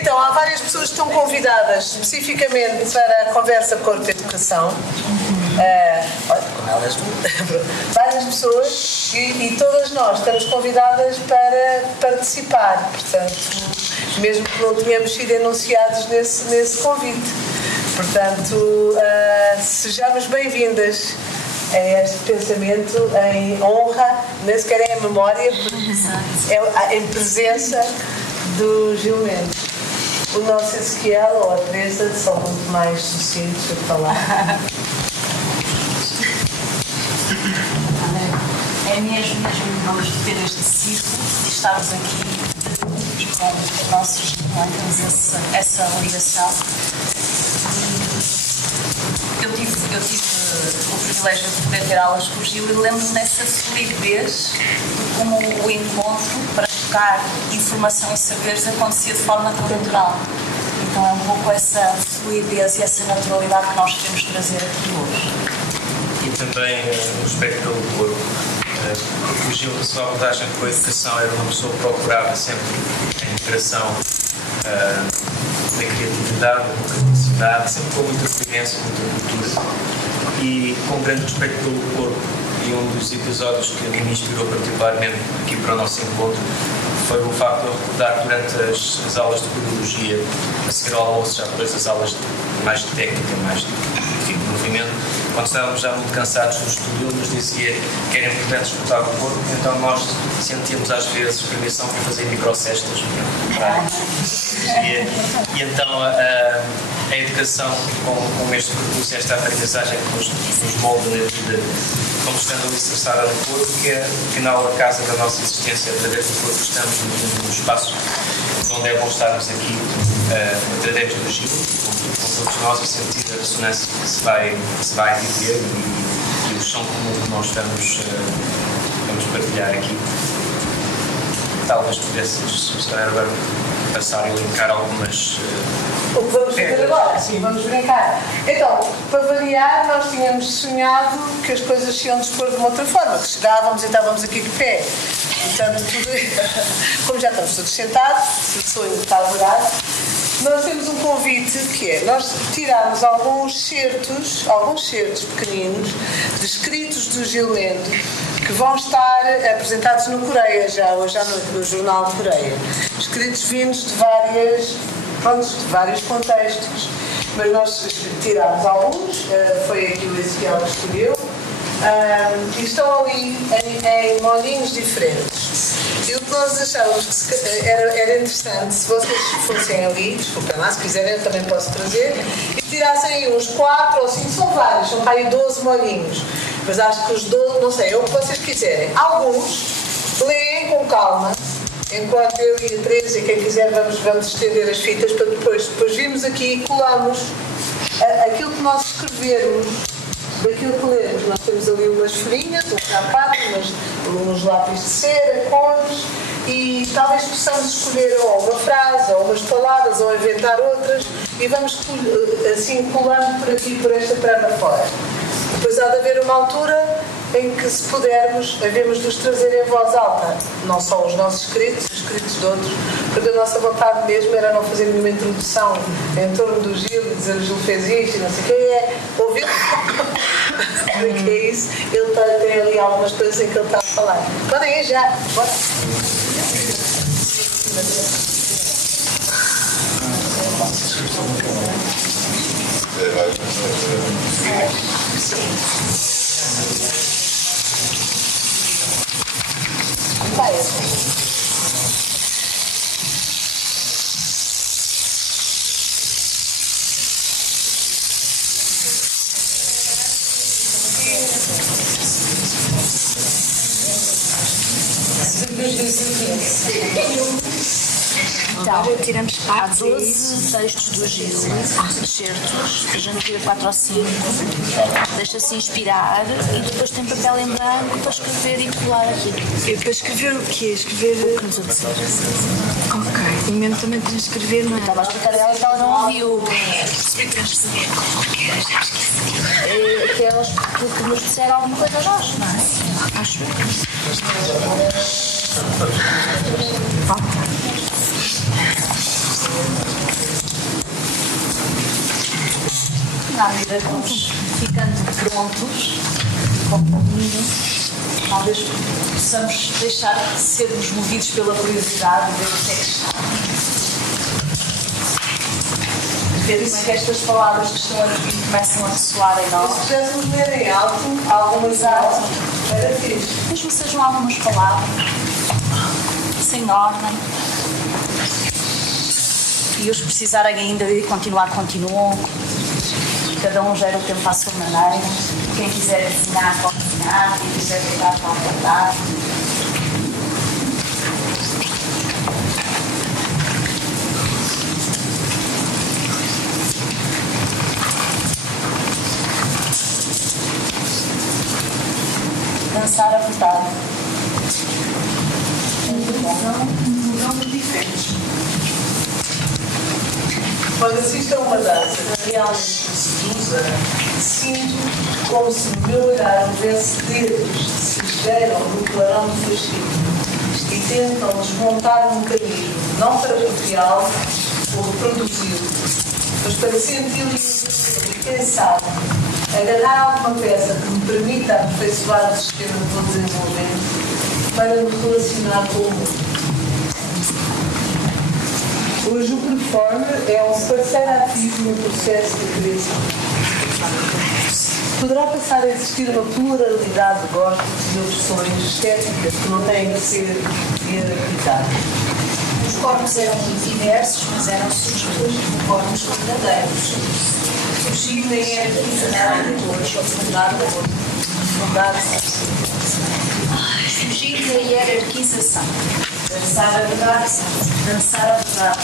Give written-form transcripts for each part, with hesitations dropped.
Então, há várias pessoas que estão convidadas especificamente para a conversa Corpo-Educação. Olha, como elas várias pessoas e todas nós estamos convidadas para participar, portanto, mesmo que não tenhamos sido anunciados nesse convite. Portanto, sejamos bem-vindas a este pensamento em honra, nem sequer é a memória, é em presença do Gil Mendes. O nosso Ezequiel ou a Teresa são muito mais sucintos a falar. É mesmo vamos ter este círculo e estarmos aqui e com os nossos temos essa ligação. Eu tive o privilégio de poder ter aulas com o Gil e lembro-me dessa fluidez como o encontro para trocar informação e saberes acontecia de forma tão natural. Então é um pouco essa fluidez e essa naturalidade que nós queremos trazer aqui hoje. E também o respeito pelo corpo. O Gil, na sua abordagem com a educação, era uma pessoa que procurava sempre a integração da criatividade, da capacidade, sempre com muita experiência, muita cultura e com grande respeito pelo corpo. E um dos episódios que a mim me inspirou particularmente aqui para o nosso encontro foi o facto de eu recordar durante as aulas de pedagogia, a seguir ao almoço, já depois das aulas mais de técnica, mais de movimento, quando estávamos já muito cansados no estudo, ele nos dizia que era importante escutar o corpo, então nós sentíamos às vezes permissão para fazer microcestas. E então a educação com este percurso, esta aprendizagem que nos molda na vida, como estando alicerçada no corpo, que é afinal a casa da nossa existência, através do corpo estamos no espaço onde é bom estarmos aqui, através do Gil, com todos nós, a sentir a ressonância que se vai viver e o som comum que nós vamos partilhar aqui. Talvez pudesses agora passar e linkar algumas. O que vamos fazer agora? Sim, vamos brincar. Então, para variar, nós tínhamos sonhado que as coisas se iam dispor de uma outra forma, que chegávamos e estávamos aqui de pé. Portanto, como já estamos todos sentados, o sonho está elaborado, nós temos um convite que é, nós tiramos alguns certos pequeninos, de escritos do Gil Mendes, que vão estar apresentados no Coreia, já no Jornal de Coreia. Escritos vindos de vários contextos, mas nós tirámos alguns, foi aqui o Ezequiel que escolheu, e estão ali em molinhos diferentes. E o que nós achávamos que era interessante, se vocês fossem ali, desculpem lá, se quiserem eu também posso trazer, e tirassem uns 4 ou 5, são vários, são para aí 12 molinhos, mas acho que os 12, não sei, é o que vocês quiserem. Alguns leem com calma, enquanto eu e a Teresa e quem quiser vamos estender as fitas para depois vimos aqui e colamos aquilo que nós escrevermos daquilo que lemos. Nós temos ali umas folhinhas, um rapaz, uns lápis de cera, cores, e talvez possamos escolher ou uma frase, ou umas palavras, ou inventar outras, e vamos assim colando por aqui, por esta trama fora. Depois há de haver uma altura em que, se pudermos, havemos de os trazer em voz alta, não só os nossos escritos, os escritos de outros, porque a nossa vontade mesmo era não fazer nenhuma introdução em torno do Gil, e dizer o Gil fez isto e não sei o que, é ouvir o que é isso, ele tem ali algumas coisas em que ele está a falar. Podem ir já, bora. Vai. Então, tiramos 12 textos do Gil, certos, a gente tira 4 ou 5, deixa-se inspirar e depois tem papel em branco para escrever e colar aqui. E para escrever o quê? Escrever o que nos apetecer. Ok, e mesmo também para escrever, não é? Estava a explicar a ela que ela não ouviu. Aquelas que nos disseram alguma coisa a nós, não é? Acho que à medida que vamos ficando prontos, com caminho, talvez possamos deixar de sermos movidos pela curiosidade de ver o que é que está. Ver como é que estas palavras que estão aqui começam a ressoar em nós. Se pudéssemos ler em alto algumas aulas, era fixe. Mesmo sejam algumas palavras, sem ordem. E os precisarem ainda de continuar, continuam. Cada um gera o tempo à sua maneira. Quem quiser desenhar, pode desenhar. Quem quiser deitar, pode deitar. Dançar à vontade. Não diferentes. Quando assisto a uma dança realmente seduza, sinto como se no meu olhar houvesse dedos que se esgueiram no clarão do fascínio e tentam desmontar um mecanismo, não para copiá-lo ou reproduzi-lo, mas para senti-lo e, quem sabe, agarrar alguma peça que me permita aperfeiçoar o sistema que vou desenvolvendo para me relacionar com o mundo. Hoje o Performer é um parceiro ativo no processo de criação. Poderá passar a existir uma pluralidade de gostos e opções estéticas que não têm que ser hierarquizadas. Os corpos eram muito diversos, mas eram sobretudo corpos verdadeiros. Fugir da hierarquização de cores, aprofundar a cor, aprofundar Fugir da hierarquização. dançar a verdade, Dançar a verdade.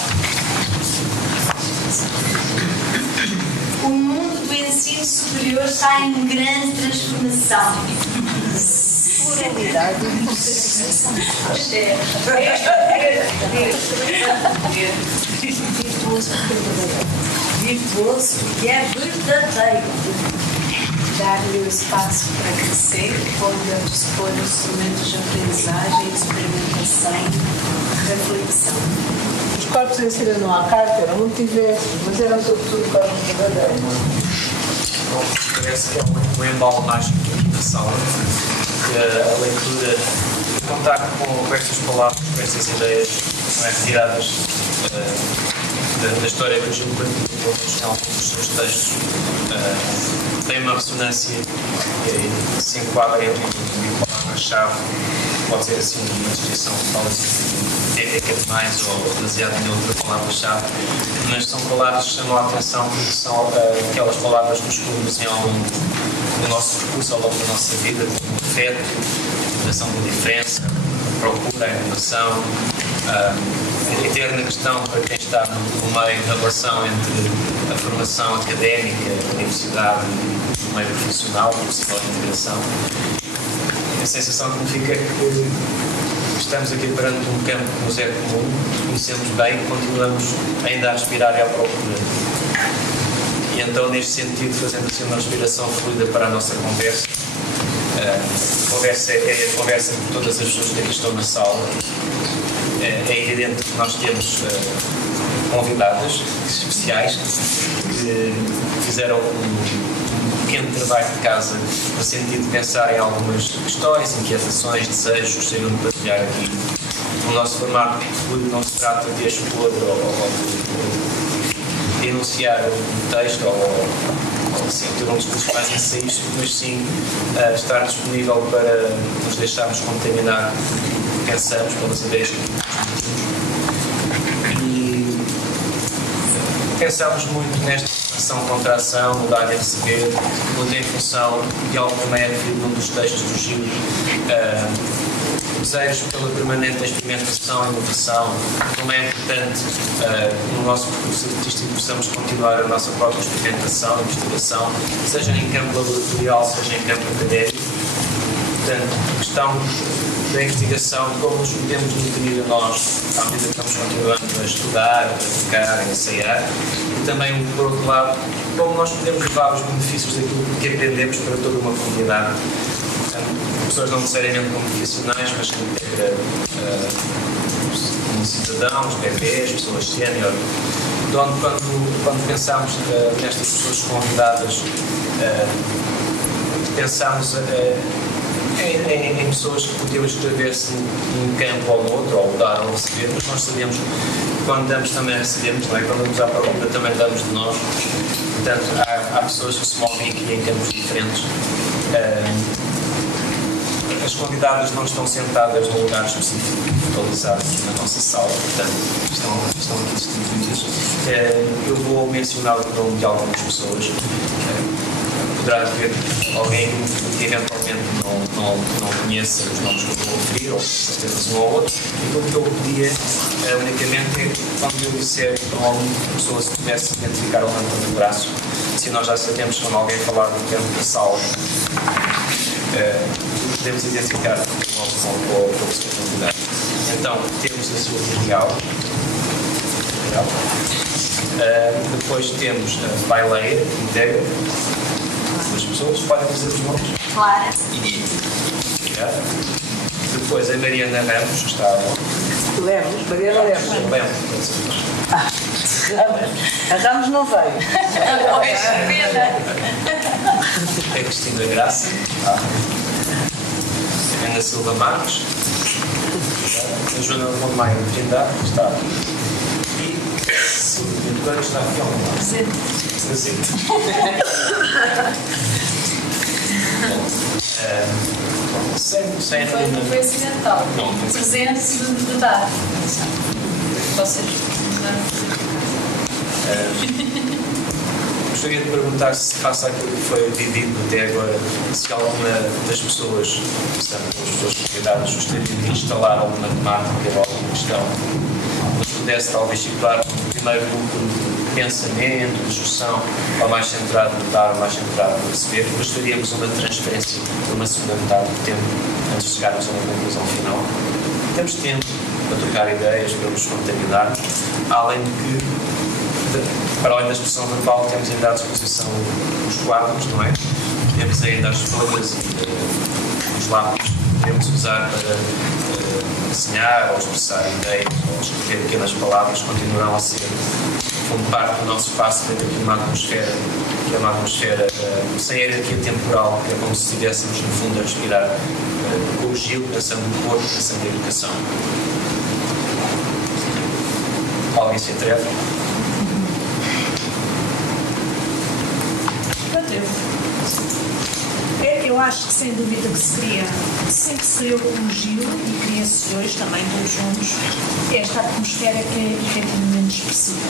O mundo do ensino superior está em grande transformação. pluralidade Virtuoso porque é verdadeiro. Dar-lhe o espaço para crescer, poder dispor instrumentos de aprendizagem, experimentação, reflexão. Os corpos ensinaram à carta eram muito diversos, mas eram sobretudo corpos verdadeiros. Parece que é um embalo mágico da sala, que a leitura, o contacto com estas palavras, com estas ideias, não é, retiradas da história que o Gil partilhou em alguns dos seus textos, tem uma ressonância que se enquadra em palavras-chave, pode ser assim uma descrição que fala de técnica demais ou baseada em outra palavra-chave, mas são palavras que chamam a atenção porque são aquelas palavras que nos conduzem ao longo do nosso percurso, ao longo da nossa vida, como o afeto, a interação da diferença, a procura, a inovação, a eterna questão para quem está no meio da relação entre a formação académica, a universidade e o meio profissional, a possível integração. A sensação que me fica é que estamos aqui perante um campo que nos é comum, conhecemos bem e continuamos ainda a respirar e à procura. E então, neste sentido, fazendo assim uma respiração fluida para a nossa conversa, a conversa é a conversa de todas as pessoas que aqui estão na sala. É evidente que nós temos convidadas especiais que fizeram um pequeno trabalho de casa no sentido de pensar em algumas questões, inquietações, desejos que gostariam de partilhar aqui. O nosso formato não se trata de expor ou de enunciar um texto ou assim, ter um discurso mais ensaístico, mas sim estar disponível para nos deixarmos contaminar, pensamos pelas ideias que e pensamos muito nesta ação-contração, mudar e receber, muito em função de algo que também é referido num dos textos do Gil, desejos pela permanente experimentação e inovação. Também é importante no nosso percurso artístico possamos continuar a nossa própria experimentação e investigação, seja em campo laboratorial, seja em campo académico. Portanto, a questão da investigação, como nos podemos nutrir a nós à medida que estamos continuando a estudar, a praticar, a ensaiar, e também, por outro lado, como nós podemos levar os benefícios daquilo que aprendemos para toda uma comunidade. Portanto, pessoas não necessariamente como profissionais, mas que integra como cidadãos, bebês, pessoas sénior, quando pensámos nestas pessoas convidadas, pensámos em pessoas que podiam inscrever-se num campo ou no outro, ou dar ou receber, mas nós sabemos que quando damos também recebemos, não é? Quando damos à procura também damos de nós. Portanto, há pessoas que se movem aqui em campos diferentes. As convidadas não estão sentadas num lugar específico, localizadas na nossa sala, portanto, estão aqui distribuídas. Eu vou mencionar o nome de algumas pessoas. Poderá haver alguém que eventualmente não conheça os nomes que eu vou referir, ou certeza um ou outro. Aquilo que eu pedia unicamente é que, quando eu disser para alguma pessoa se pudesse identificar o nome do braço, se nós já sabemos quando alguém falar do tempo da sala, podemos identificar o professor convidado. Então, temos a sua real. Depois temos a baileira inteira. As pessoas podem dizer os nomes. Clara. Depois a Mariana Ramos, que está Lemos, Mariana Lemos. A Ramos não veio. Pois, pena. A Cristina Graça. A Ana Silva Marques. A Joana Maia de Trindade, que está aqui. E a Silvia Pinto está aqui ao lado. Presente. Não foi acidental. Presente de dar. Vocês gostaria de perguntar se, face àquilo que foi vivido até agora, se alguma das pessoas, portanto, as pessoas convidadas, gostaria de instalar alguma temática ou alguma questão, nos pudesse talvez situar primeiro de pensamento, de discussão, ou mais centrado no dar, ou mais centrado no receber. Gostaríamos uma transferência de uma segunda metade do tempo antes de chegarmos a uma conclusão final. Temos tempo para trocar ideias, para nos contaminar, além de que, para além da expressão verbal, temos ainda à disposição os quadros, não é? Temos ainda as folhas e os lápis que podemos usar para desenhar ou expressar ideias ou escrever pequenas palavras, continuarão a ser parte do nosso espaço, dentro de uma atmosfera, que é uma atmosfera sem hierarquia temporal, que é como se estivéssemos, no fundo, a respirar com o Gil, pensando no corpo, pensando na educação. Alguém se atreve? Eu acho que sem dúvida que se cria, sempre se criou com o Gil e cria-se hoje também todos juntos esta atmosfera que é efetivamente expressiva.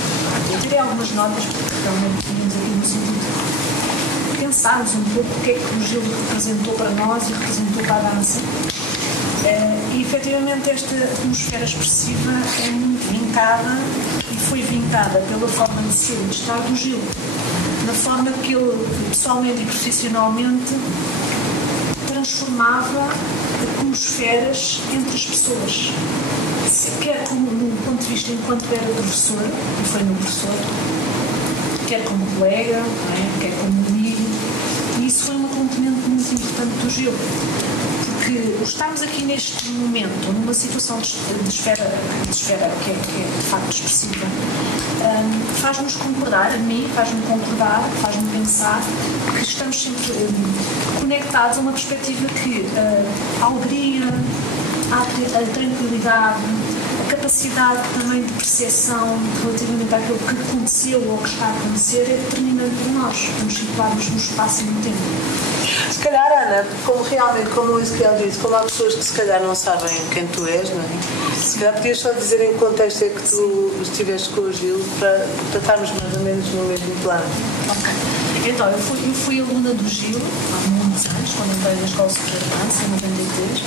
Eu tirei algumas notas porque realmente tínhamos aqui no sentido de pensarmos um pouco o que é que o Gil representou para nós e representou para a dança. E efetivamente esta atmosfera expressiva é muito vincada e foi vincada pela forma de ser e de estar do Gil, na forma que ele pessoalmente e profissionalmente transformava atmosferas entre as pessoas, quer como no ponto de vista enquanto era professor, e foi meu professor, quer como colega, quer como amigo, e isso foi uma componente muito importante do Gil, porque estarmos aqui neste momento, numa situação de esfera que é de facto expressiva, faz-nos concordar, a mim faz-me concordar, faz-me pensar que estamos sempre conectados a uma perspectiva que a alegria, a tranquilidade, a capacidade também de percepção relativamente àquilo que aconteceu ou que está a acontecer é determinante para nós, estamos situados no espaço e no tempo. Se calhar, Ana, como o Ezequiel disse, como há pessoas que se calhar não sabem quem tu és, não é? Se calhar podias só dizer em que contexto é que tu estiveste com o Gil para estarmos mais ou menos no mesmo plano. Ok. Então, eu fui aluna do Gil há muitos anos, quando entrei na Escola Superior de Dança, em 1993.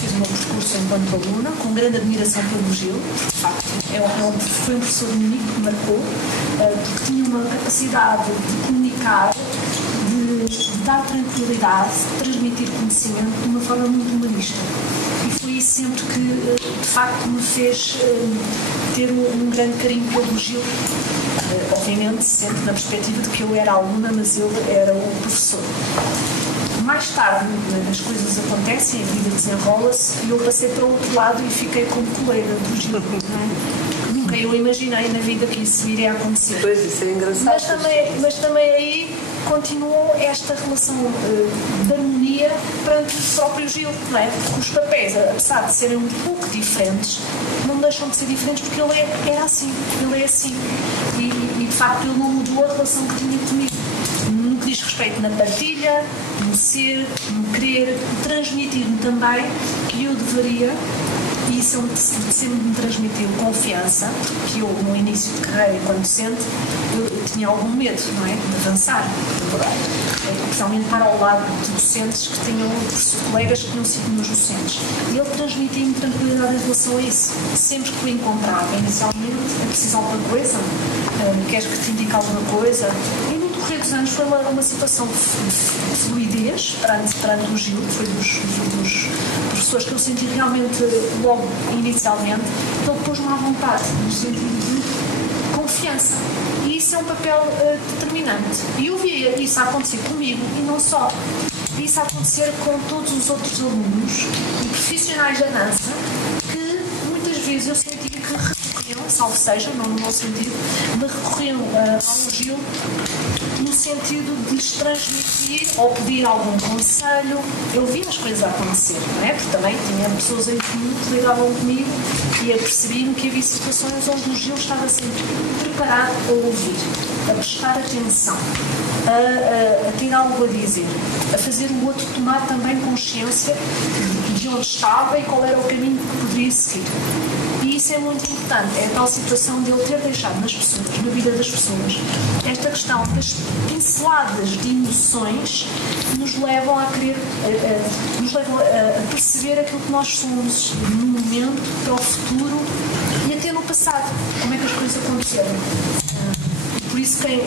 Fiz o meu percurso enquanto aluna, com grande admiração pelo Gil, de facto, foi um professor único que marcou, porque tinha uma capacidade de comunicar, de dar tranquilidade, de transmitir conhecimento de uma forma muito humanista. E foi isso sempre que, de facto, me fez ter um grande carinho pelo Gil. Obviamente, sempre na perspectiva de que eu era aluna, mas ele era o professor. mais tarde as coisas acontecem, a vida desenrola-se e eu passei para o outro lado e fiquei como colega do Gil, não é? Nunca eu imaginei na vida que isso iria acontecer. Pois, isso é engraçado. Mas também aí continuou esta relação de harmonia perante o próprio Gil, não é? Porque os papéis, apesar de serem um pouco diferentes, não deixam de ser diferentes porque ele era assim, ele é assim. E de facto ele não mudou a relação que tinha comigo. No que diz respeito na partilha, no ser, no querer, transmitir-me também que eu deveria, e isso sempre me transmitiu confiança, que eu no início de carreira, quando docente, eu tinha algum medo, não é? De avançar, especialmente para ao lado de docentes que tinham colegas que tinham sido meus docentes. E ele transmitia-me tranquilidade em relação a isso. Sempre que o encontrava, inicialmente, é preciso alguma coisa? Queres que te indique alguma coisa? E no decorrer dos anos foi uma situação de fluidez perante o Gil, foi dos professores que eu senti realmente logo inicialmente, ele pôs-me à vontade, no sentido de confiança. E isso é um papel determinante. E eu via isso acontecer comigo e não só. Vi isso acontecer com todos os outros alunos e profissionais da dança que muitas vezes eu sentia que recorriam, salvo seja, não no meu sentido, mas recorriam ao Gil no sentido de lhes transmitir ou pedir algum conselho. Eu via as coisas a acontecer, não é? Porque também tinha pessoas em comum que ligavam comigo e apercebi-me que havia situações onde o Gil estava sempre preparado a ouvir, a prestar atenção, a ter algo a dizer, a fazer o outro tomar também consciência de onde estava e qual era o caminho que poderia seguir. E isso é muito importante, é a tal situação de ele ter deixado nas pessoas, na vida das pessoas, esta questão das pinceladas de emoções que nos levam a querer, nos levam a perceber aquilo que nós somos no momento, para o futuro e até no passado, como é que as coisas aconteceram. Por isso quem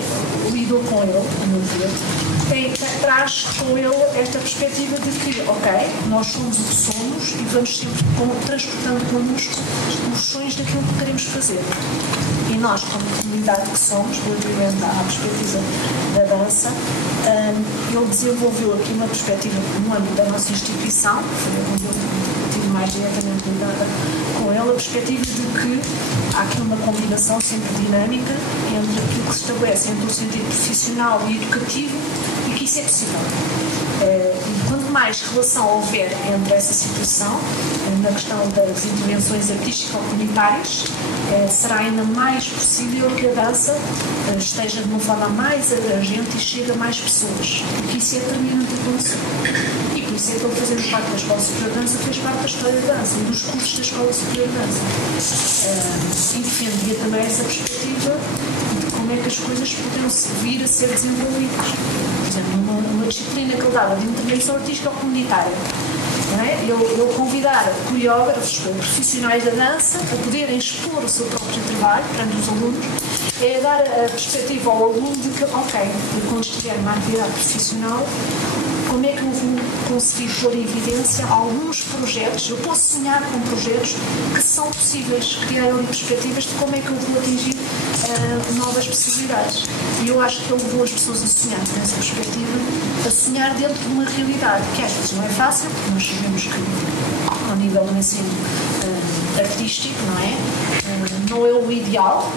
lidou com ele, a meu ver, traz com ele esta perspectiva de que, ok, nós somos o que somos e vamos sempre transportando connosco os sonhos daquilo que queremos fazer. E nós, como comunidade que somos, relativamente à perspectiva da dança, ele desenvolveu aqui uma perspectiva no âmbito da nossa instituição, foi onde eu tive mais diretamente ligada com ele, a perspectiva de que há aqui uma combinação sempre dinâmica entre aquilo que se estabelece entre o sentido profissional e educativo e que isso é possível. E quanto mais relação houver entre essa situação, na questão das intervenções artístico-comunitárias, será ainda mais possível que a dança esteja de uma forma mais abrangente e chegue a mais pessoas, porque isso é determinante a acontecer. E por isso é que ele, fazendo parte da Escola Superior de Dança, fez parte da História da Dança e dos cursos da Escola Superior de Dança. E defendia também essa perspectiva de como é que as coisas poderiam vir a ser desenvolvidas. Por exemplo, uma disciplina que ele dava de intervenção artística-comunitária, ele convidar coreógrafos, profissionais da dança, a poderem expor o seu próprio trabalho perante os alunos, é dar a perspectiva ao aluno de que, ok, quando estiver numa atividade profissional, como é que eu vou conseguir pôr em evidência alguns projetos, eu posso sonhar com projetos que são possíveis, criar ali perspectivas de como é que eu vou atingir novas possibilidades. E eu acho que ele levou as pessoas a sonhar nessa perspectiva, a sonhar dentro de uma realidade, que às vezes não é fácil, porque nós sabemos que ao nível do ensino artístico, não é o ideal,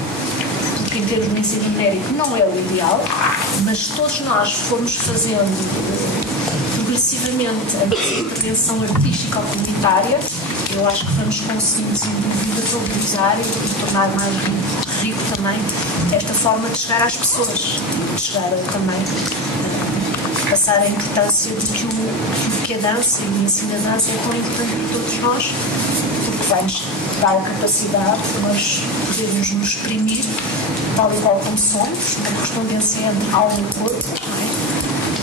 porque em termos de ensino numérico não é o ideal, mas se todos nós formos fazendo progressivamente a nossa intervenção artística ou comunitária, eu acho que vamos conseguindo, sem dúvida, valorizar e tornar mais rico também esta forma de chegar às pessoas, de chegar também a passar a importância de que a dança e o ensino da dança é tão importante para todos nós, porque vai-nos dar a capacidade de nós podermos nos exprimir tal e qual como somos, uma correspondência entre alma e corpo,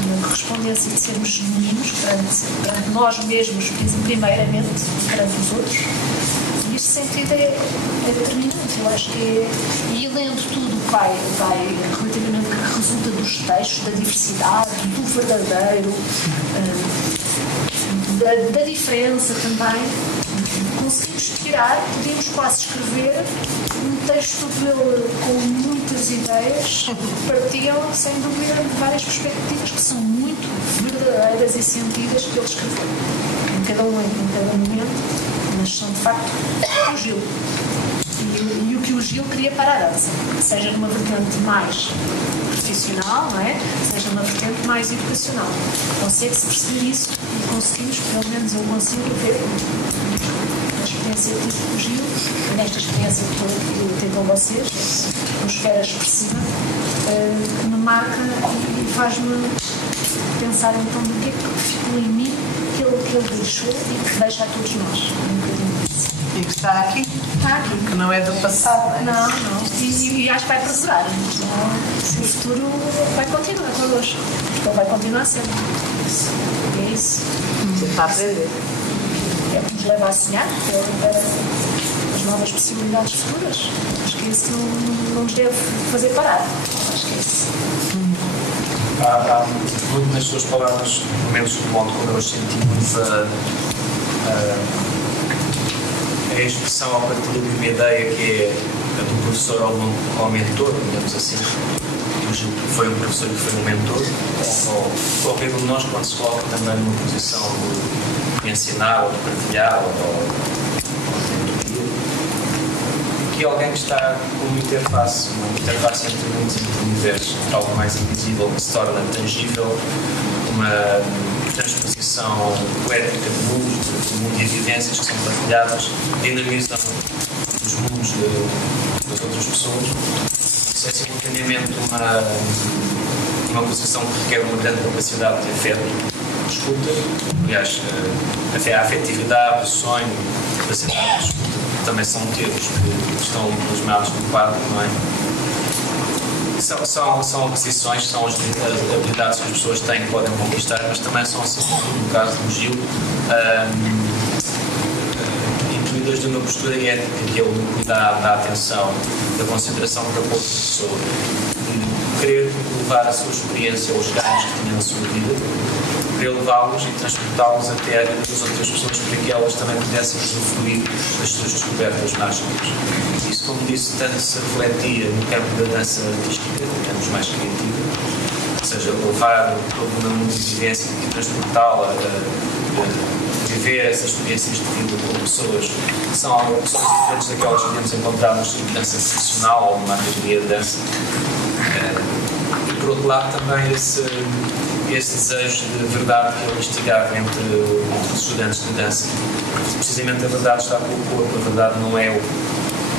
uma correspondência de sermos genuínos perante nós mesmos, primeiramente, perante os outros. E este sentido é determinante, eu acho que é. E lendo tudo o que vai relativamente que resulta dos textos, da diversidade, do verdadeiro, da diferença também, conseguimos tirar, podemos quase escrever um texto dele com muitas ideias que partiam, sem dúvida, de várias perspectivas que são muito verdadeiras. verdadeiras e sentidas que ele escreveu, em cada momento, mas são de facto o Gil. E o que o Gil queria para a dança, seja numa vertente mais profissional, não é? Seja numa vertente mais educacional. Consegue-se perceber isso e conseguimos, pelo menos eu consigo ver a experiência que tive com o Gil, nesta experiência que eu tenho com vocês, uma esfera expressiva, que me marca e faz-me pensar então do que é que ficou em mim, que ele deixou e que deixa a todos nós. Um bocadinho disso. E que está aqui. Está aqui. Que não é do passado, não é? Não. E acho que vai perdurar. O futuro vai continuar connosco. Ele vai continuar sempre. E é isso. Você está a aprender. É o que nos leva a sonhar para as novas possibilidades futuras. Acho que isso não nos deve fazer parar. Acho que é isso. Há muito nas suas palavras, momentos do modo como eu senti muito a expressão a partir de uma ideia que é a do professor ao mentor, digamos assim. Foi um professor que foi um mentor, ou qualquer um de nós, quando se coloca também numa posição de ensinar, ou de partilhar, ou de mentoria, que alguém que está com uma interface entre mundos e universos, algo mais invisível que se torna tangível, uma transposição poética de mundo e evidências que são partilhadas, dinamizam os mundos das outras pessoas. Isso é simultaneamente uma posição que requer uma grande capacidade de afeto, de escuta, aliás, até a afetividade, o sonho, a capacidade de escuta, também são termos que estão plasmados no quadro, não é? São aquisições, são as habilidades que as pessoas têm que podem conquistar, mas também são, assim, no caso do Gil, incluídas de uma postura ética que ele dá atenção, da consideração para a outra pessoa, de querer levar a sua experiência aos ganhos que tinha na sua vida, para levá-los e transportá-los até a vida das outras pessoas para que elas também pudessem usufruir das suas descobertas mágicas. Isso, como disse, tanto se refletia no campo da dança artística, digamos, mais criativa, ou seja, levar uma vivência e transportá-la a viver essas experiências de vida com pessoas que são diferentes daquelas que podemos encontrar no dança profissional ou numa academia de dança. E, por outro lado, também esse desejo de verdade que ele instigava entre os estudantes de dança. Precisamente a verdade está com o corpo, a verdade não é o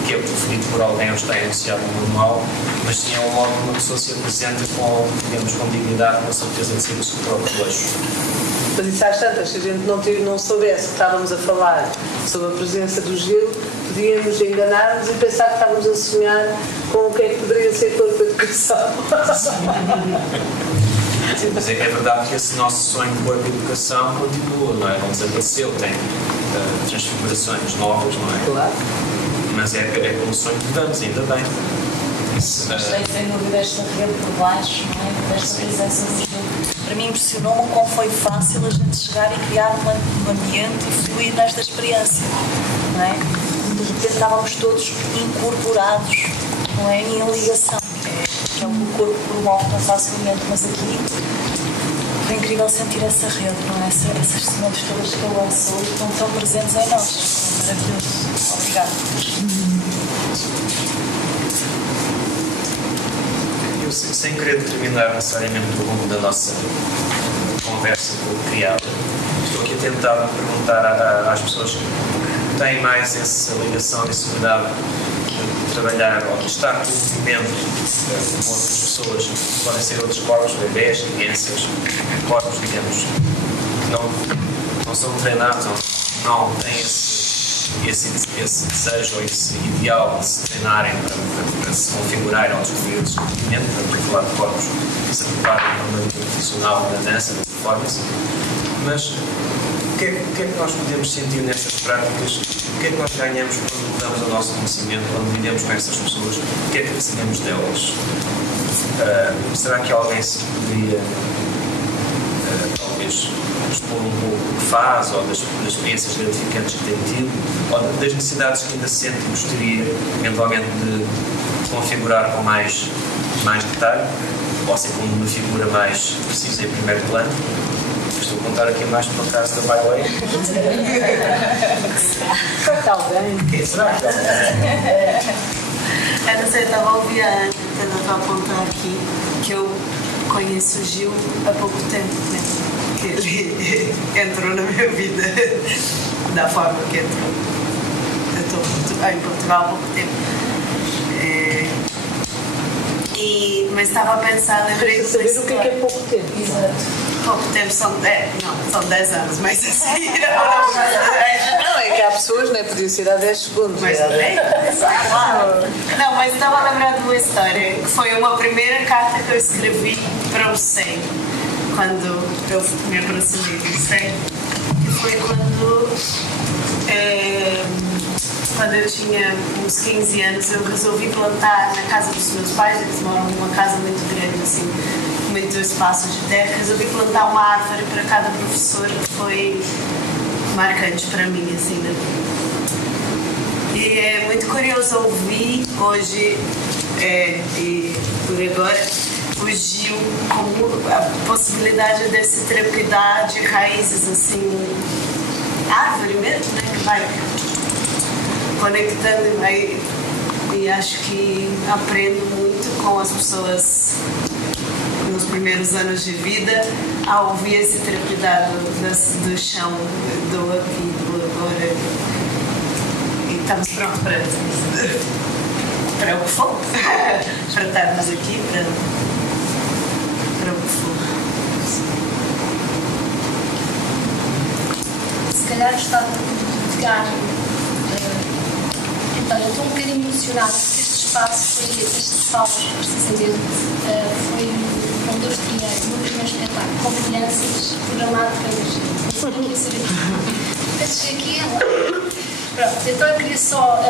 que é preferido por alguém ou está associado no manual, mas sim é o modo como a pessoa se apresenta com, digamos, com dignidade, com a certeza de ser o seu próprio eixo. Mas isso às tantas, se a gente não soubesse que estávamos a falar sobre a presença do Gil, podíamos enganar-nos e pensar que estávamos a sonhar com o que é que poderia ser corpo de educação. Sim, mas é verdade que esse nosso sonho de corpo de educação continua, não é? Não desapareceu, tem transfigurações novas, não é? Claro. Mas é pelo sonho que damos, ainda bem. Gostei sem dúvida desta rede por baixo, não é? Desta presença do Gil. Para mim impressionou-me como foi fácil a gente chegar e criar um ambiente e fluir nesta experiência, não é? De repente estávamos todos incorporados, não é? Em ligação, que é o que o corpo promove tão facilmente, mas aqui foi incrível sentir essa rede, não é? Essas sementes todas que ele lançou e que estão tão presentes em nós. Maravilhoso. Obrigada. Eu, sem querer determinar necessariamente o rumo da nossa conversa com o criado, estou aqui a tentar perguntar às pessoas que têm mais essa ligação, essa necessidade de trabalhar ou de estar com o movimento com outras pessoas, podem ser outros corpos, bebês, crianças, corpos, digamos, que não são treinados, não têm esse desejo ou esse ideal de se treinarem para se configurarem ou descobrir esse movimento. Estamos a falar de corpos que se preparam para uma vida profissional da dança, da performance, mas o que é que nós podemos sentir nestas práticas? O que é que nós ganhamos quando damos o nosso conhecimento, quando vivemos com essas pessoas? O que é que recebemos delas? Será que alguém se poderia, talvez, expor um pouco o que faz, ou das experiências gratificantes que tem tido, ou das necessidades que ainda sente e gostaria, eventualmente, de configurar com mais detalhe, ou ser como uma figura mais precisa em primeiro plano? contar aqui mais para o caso da Bailey. Talvez. Quem será que Eu não sei, eu estava a ouvir a Ana, estava a apontar aqui, que eu conheço o Gil há pouco tempo, né? Que ele entrou na minha vida da forma que entrou. Eu estou em Portugal há pouco tempo. Mas estava a pensar, lembrei de saber o que é pouco tempo. Exato. Pouco tempo são 10 anos, mas assim. Não, é que há pessoas, não é? Podia ser há 10 segundos. Mas claro. Não, mas estava a lembrar de uma história que foi uma primeira carta que eu escrevi para o SEM, quando eu me aproximei do SEM, que foi quando eu tinha uns 15 anos, eu resolvi plantar na casa dos meus pais. Eles moram numa casa muito grande, assim, muito espaço de terra. Resolvi plantar uma árvore para cada professor, que foi marcante para mim, assim, né? E é muito curioso ouvir hoje, e por agora, o Gil como a possibilidade desse trepidar de raízes, assim, árvore mesmo, né? Que vai conectando e acho que aprendo muito com as pessoas nos primeiros anos de vida a ouvir esse trepidar do chão, do aqui, do agora. E estamos prontos para o que for, para estarmos aqui, para o que for. Se calhar gostava de pegar. Então, eu estou um bocadinho emocionada porque este espaço, este palco, por assim dizer, foi onde eu estreiei o meu primeiro espetáculo com crianças programado para hoje. Eu queria saber. Eu cheguei aqui. Pronto, então eu queria só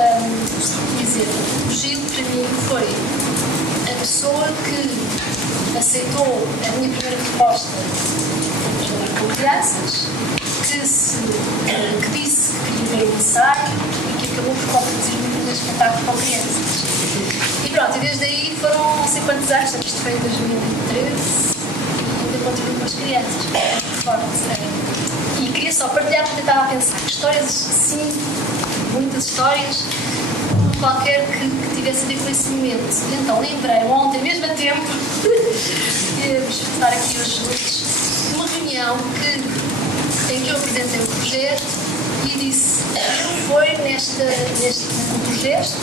dizer: o Gil para mim foi a pessoa que aceitou a minha primeira proposta de trabalhar com crianças, que disse que queria ver o ensaio e que acabou por produzir o meu primeiro espetáculo com crianças. E pronto, e desde aí foram não sei quantos anos, isto foi em 2013 e ainda continuo com as crianças, e queria só partilhar porque eu estava a pensar que histórias, sim, muitas histórias, qualquer que tivesse a ver com esse momento. E então lembrei ontem, mesmo a tempo, íamos estar aqui hoje juntos, de uma reunião em que eu apresentei o projeto e disse: foi neste projeto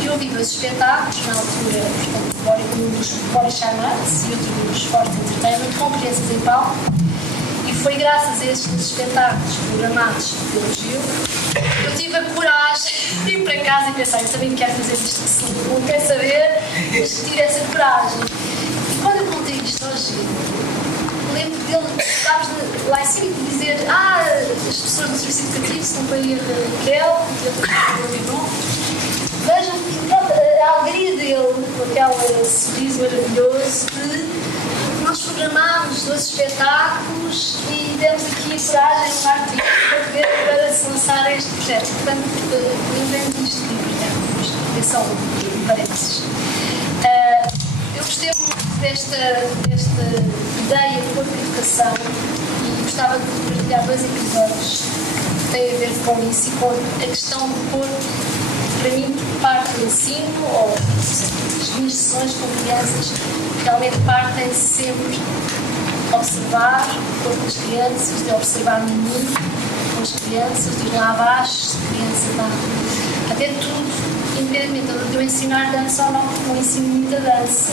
que eu ouvi dois espetáculos, na altura, portanto, um dos Body Charmants e outro dos Forte Entertainment, com crianças em palco. E foi graças a esses espetáculos programados pelo Gil que eu tive a coragem de ir para casa e pensar: eu também quero fazer isto assim, não quero saber, mas tive essa coragem. E quando eu contei isto ao Gil, lembro dele, sabes, lá em cima de dizer: as pessoas do serviço educativo, se não foi a Raquel, o irmão, vejam a alegria dele, com aquele sorriso maravilhoso, de nós programámos 2 espetáculos e demos aqui a coragem de para se lançar este projeto. Portanto, lembrei-me disto livro, é só um parênteses. Eu gostei muito desta ideia de corpo e educação e gostava de partilhar 2 episódios que têm a ver com isso e com a questão do corpo. Para mim, parte do ensino ou as minhas sessões com crianças realmente partem sempre de observar o corpo das crianças, de observar o mundo com as crianças, de ir lá abaixo, de criança lá. Até tudo, independentemente de eu ensinar dança ou não, porque não ensino muita dança.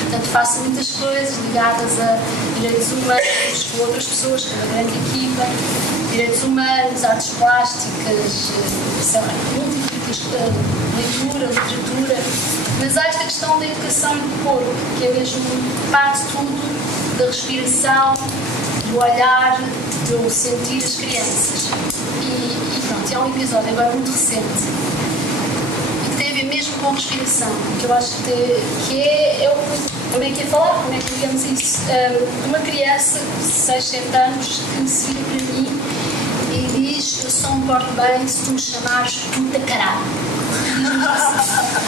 Portanto, faço muitas coisas ligadas a direitos humanos, com outras pessoas, com uma grande equipa, direitos humanos, artes plásticas, leitura, literatura, mas há esta questão da educação do corpo, que é mesmo parte de tudo, da respiração, do olhar, do sentir as crianças. E pronto, há um episódio agora muito recente que tem a ver mesmo com a respiração, que eu acho que é o que também quero falar, como é que digamos isso, uma criança de 6, 7 anos que se vira para mim e diz: eu só me porto bem se tu me chamares puta caralho.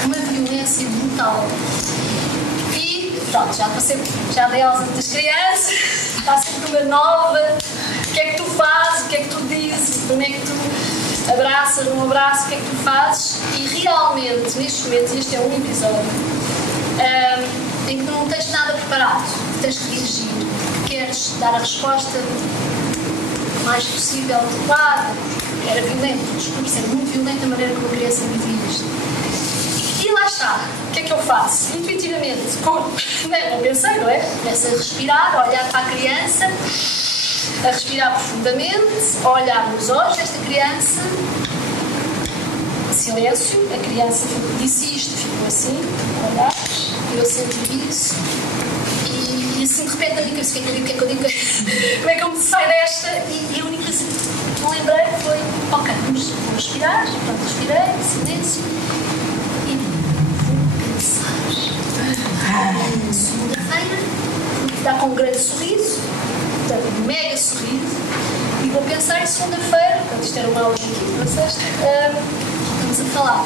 Uma violência brutal. E pronto, já dei aulas a muitas crianças, está sempre turma nova, o que é que tu fazes, o que é que tu dizes, como é que tu abraças, não abraças, o que é que tu fazes, e realmente, neste momento, este é um episódio em que não tens nada preparado, tens que reagir, queres dar a resposta o mais possível adequada. Era violento, desculpe, é muito violento a maneira como a criança vivia isto. E lá está, o que é que eu faço? Intuitivamente, não pensei, não é? Começo a respirar, a olhar para a criança, a respirar profundamente, a olhar nos olhos desta criança, silêncio, a criança disse isto, ficou assim, a olhar, eu senti isso, e assim de repente a minha cabeça, o que é que eu digo, como é que eu me saio desta, e a única coisa que me lembrei foi, ok, vamos respirar, pronto, respirei, silêncio, e vou pensar. Segunda-feira, vou dar com um grande sorriso, portanto, um mega sorriso, e vou pensar em segunda-feira, portanto, isto era uma aula aqui na sexta, estamos a falar.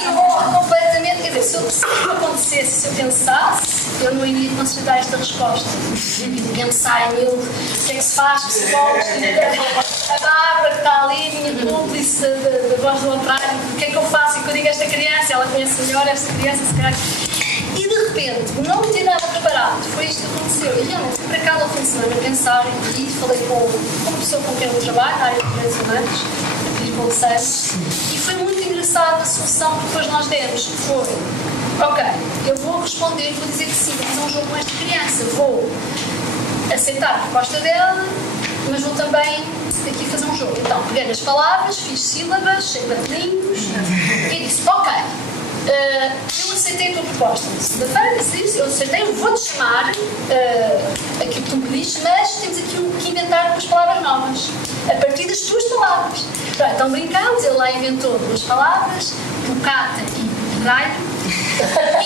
E vou completamente, quer dizer, se isso acontecesse, se eu pensasse, eu não iria considerar esta resposta. Pensar em mil, o que é que se faz, psicólogos, a Bárbara que está ali, minha cúmplice da voz do contrário, o que é que eu faço e que eu digo a esta criança, ela conhece melhor esta criança, se calhar. E de repente, não ter nada preparado, foi isto que aconteceu. E realmente fui para casa ao fim de semana a pensar e falei com uma pessoa com quem eu trabalho, na área de direitos humanos, a Cris Bolseiros, e foi muito engraçada a solução que depois nós demos, que foi, ok, eu vou responder, vou dizer que sim, vou fazer um jogo com esta criança, vou aceitar a proposta dela, mas vou também aqui fazer um jogo. Então, peguei nas palavras, fiz sílabas, sem papelinhos, e disse, ok, eu aceitei a tua proposta. Segunda-feira, eu aceitei, eu vou-te chamar aquilo que tu me pediste, mas temos aqui que inventar duas palavras novas, a partir das tuas palavras. Então brincámos, ele lá inventou duas palavras, pocata e raio,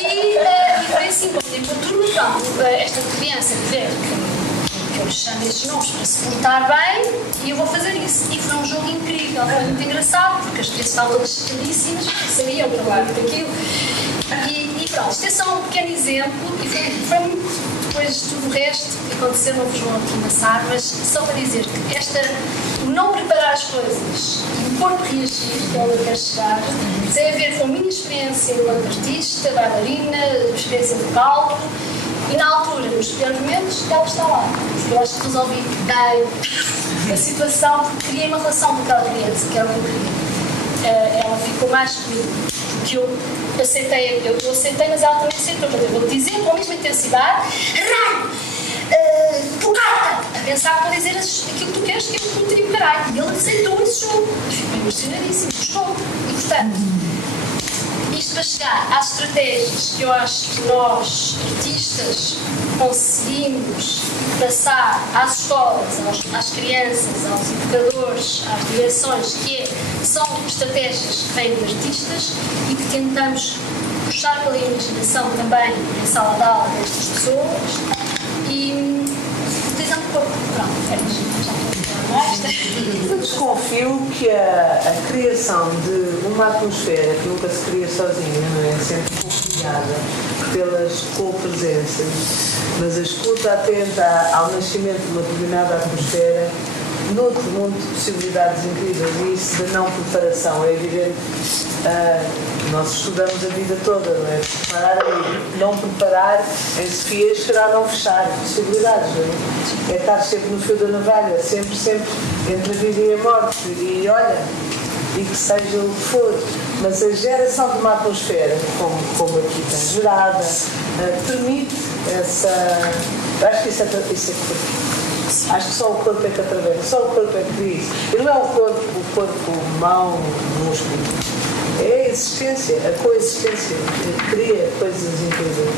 e foi assim, como digo, a turma, então, esta criança ver que eu lhe chamo estes nomes para se portar bem, e eu vou fazer isso. E foi um jogo incrível, foi muito engraçado, porque as crianças estavam todas chocadíssimas, sabiam o trabalho daquilo. E pronto, isto é só um pequeno exemplo, e foi muito. Depois tudo o resto que aconteceu, não vos vou aqui amassar, mas só para dizer que o não preparar as coisas e o corpo reagir, que é onde eu quero chegar, tem a ver com a minha experiência enquanto artista, bailarina, experiência de palco. E na altura, nos piores momentos, ela está lá. Eu acho que resolvi bem a situação, porque criei uma relação com aquela criança, que era o que eu queria. Ela ficou mais comigo, porque eu aceitei, mas ela também aceitou. Eu vou dizer com a mesma intensidade, raio, pocata, a pensar para dizer aquilo que tu queres, que eu não teria o caralho. E ele aceitou esse jogo. E ficou emocionadíssimo, gostou. E portanto, isto para chegar às estratégias que eu acho que nós, artistas, conseguimos passar às escolas, às crianças, aos educadores, às direções, que são estratégias que vêm de artistas e que tentamos puxar pela imaginação também em sala de aula destas pessoas e utilizando o corpo. Pronto, Eu desconfio que a criação de uma atmosfera que nunca se cria sozinha, não é? Sempre confiada pelas co-presenças, mas a escuta atenta ao nascimento de uma determinada atmosfera nutre muito de possibilidades incríveis, e isso da não preparação é evidente. Nós estudamos a vida toda, não é? Preparar a vida. Não preparar em Sofia será não fechar possibilidades, não é? É estar sempre no fio da navalha, sempre entre a vida e a morte, e olha, e que seja o que for, mas a geração de uma atmosfera como aqui está gerada permite essa. Acho que isso é acho que só o corpo é que atravessa, só o corpo é que diz. E não é o corpo mau, músculo. É a existência, a coexistência que cria coisas incríveis.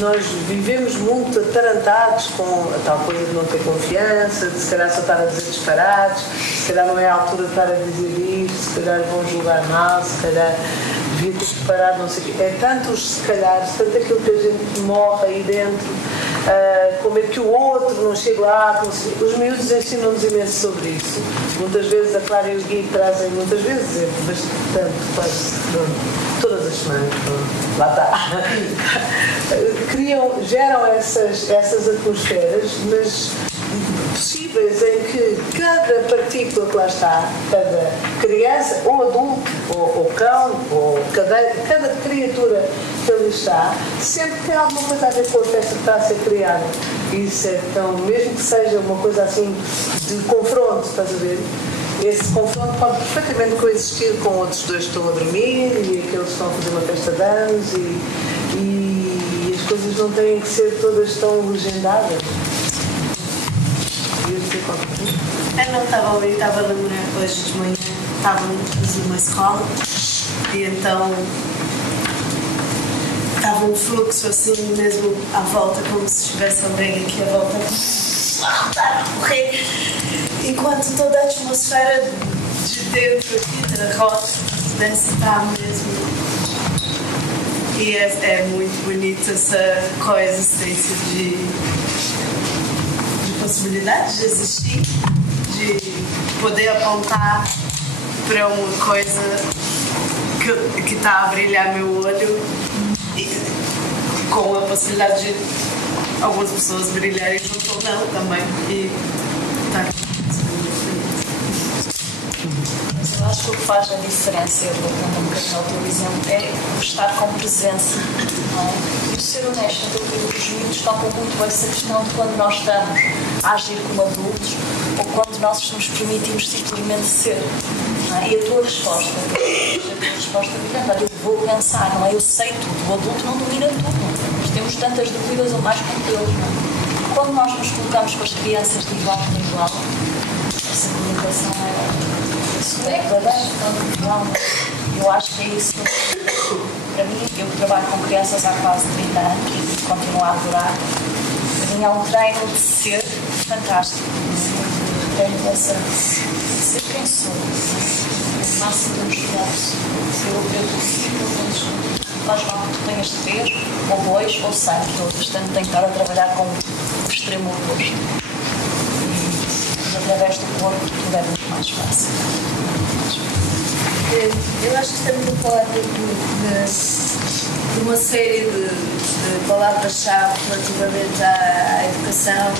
Nós vivemos muito atarantados com a tal coisa de não ter confiança, de se calhar só estar a dizer disparados, se calhar não é a altura de estar a dizer isto, se calhar vão julgar mal, se calhar devia ter preparado, não sei o quê. É tanto os se calhar, tanto aquilo que a gente morre aí dentro, como é que o outro não chega lá. Os miúdos ensinam-nos imenso sobre isso. Muitas vezes a Clara e o Gui trazem, muitas vezes, é bastante, quase todas as semanas, lá está. Geram essas atmosferas, mas possíveis em que cada partícula que lá está, cada criança, ou adulto, ou cão, ou cada criatura que ali está, sempre tem alguma coisa a ver com a festa que está a ser criada. Isso é tão, mesmo que seja uma coisa assim de confronto, estás a ver? Esse confronto pode perfeitamente coexistir com outros dois que estão a dormir e aqueles que estão a fazer uma festa de anos e as coisas não têm que ser todas tão legendadas. Eu não estava ali, estava a lembrar hoje de manhã, estávamos numa escola e então estava um fluxo assim mesmo à volta, como se estivesse alguém aqui à volta a correr, enquanto toda a atmosfera de dentro aqui da roda pudesse estar mesmo. E é muito bonita essa coexistência de possibilidades de existir, de poder apontar para uma coisa que está a brilhar meu olho e com a possibilidade de algumas pessoas brilharem junto ou não também. E tá. Eu acho que o que faz a diferença, voltando um bocadinho ao teu exemplo, é o estar com presença, não é? E o ser honesto. Os miúdos tocam muito essa questão de quando nós estamos a agir como adultos ou quando nós nos permitimos simplesmente ser. Não é? E a tua resposta, eu vou pensar, não é? Eu sei tudo, o adulto não domina tudo. Nós temos tantas dúvidas ou mais como eles, não é? Quando nós nos colocamos com as crianças de igual para igual, essa comunicação é verdadeira. Eu acho que é isso que, para mim, eu trabalho com crianças há quase 30 anos e continuo a adorar. Para mim é um treino de ser fantástico. Treino dessa ser quem sou, o máximo do esforço. Eu consigo, faz mal que tu tenhas 3, ou 2, ou 100, todos. Tenho que estar a trabalhar com o extremo oposto. E através do corpo tudo é muito mais fácil. Eu acho que estamos a falar de uma série de palavras-chave relativamente à educação,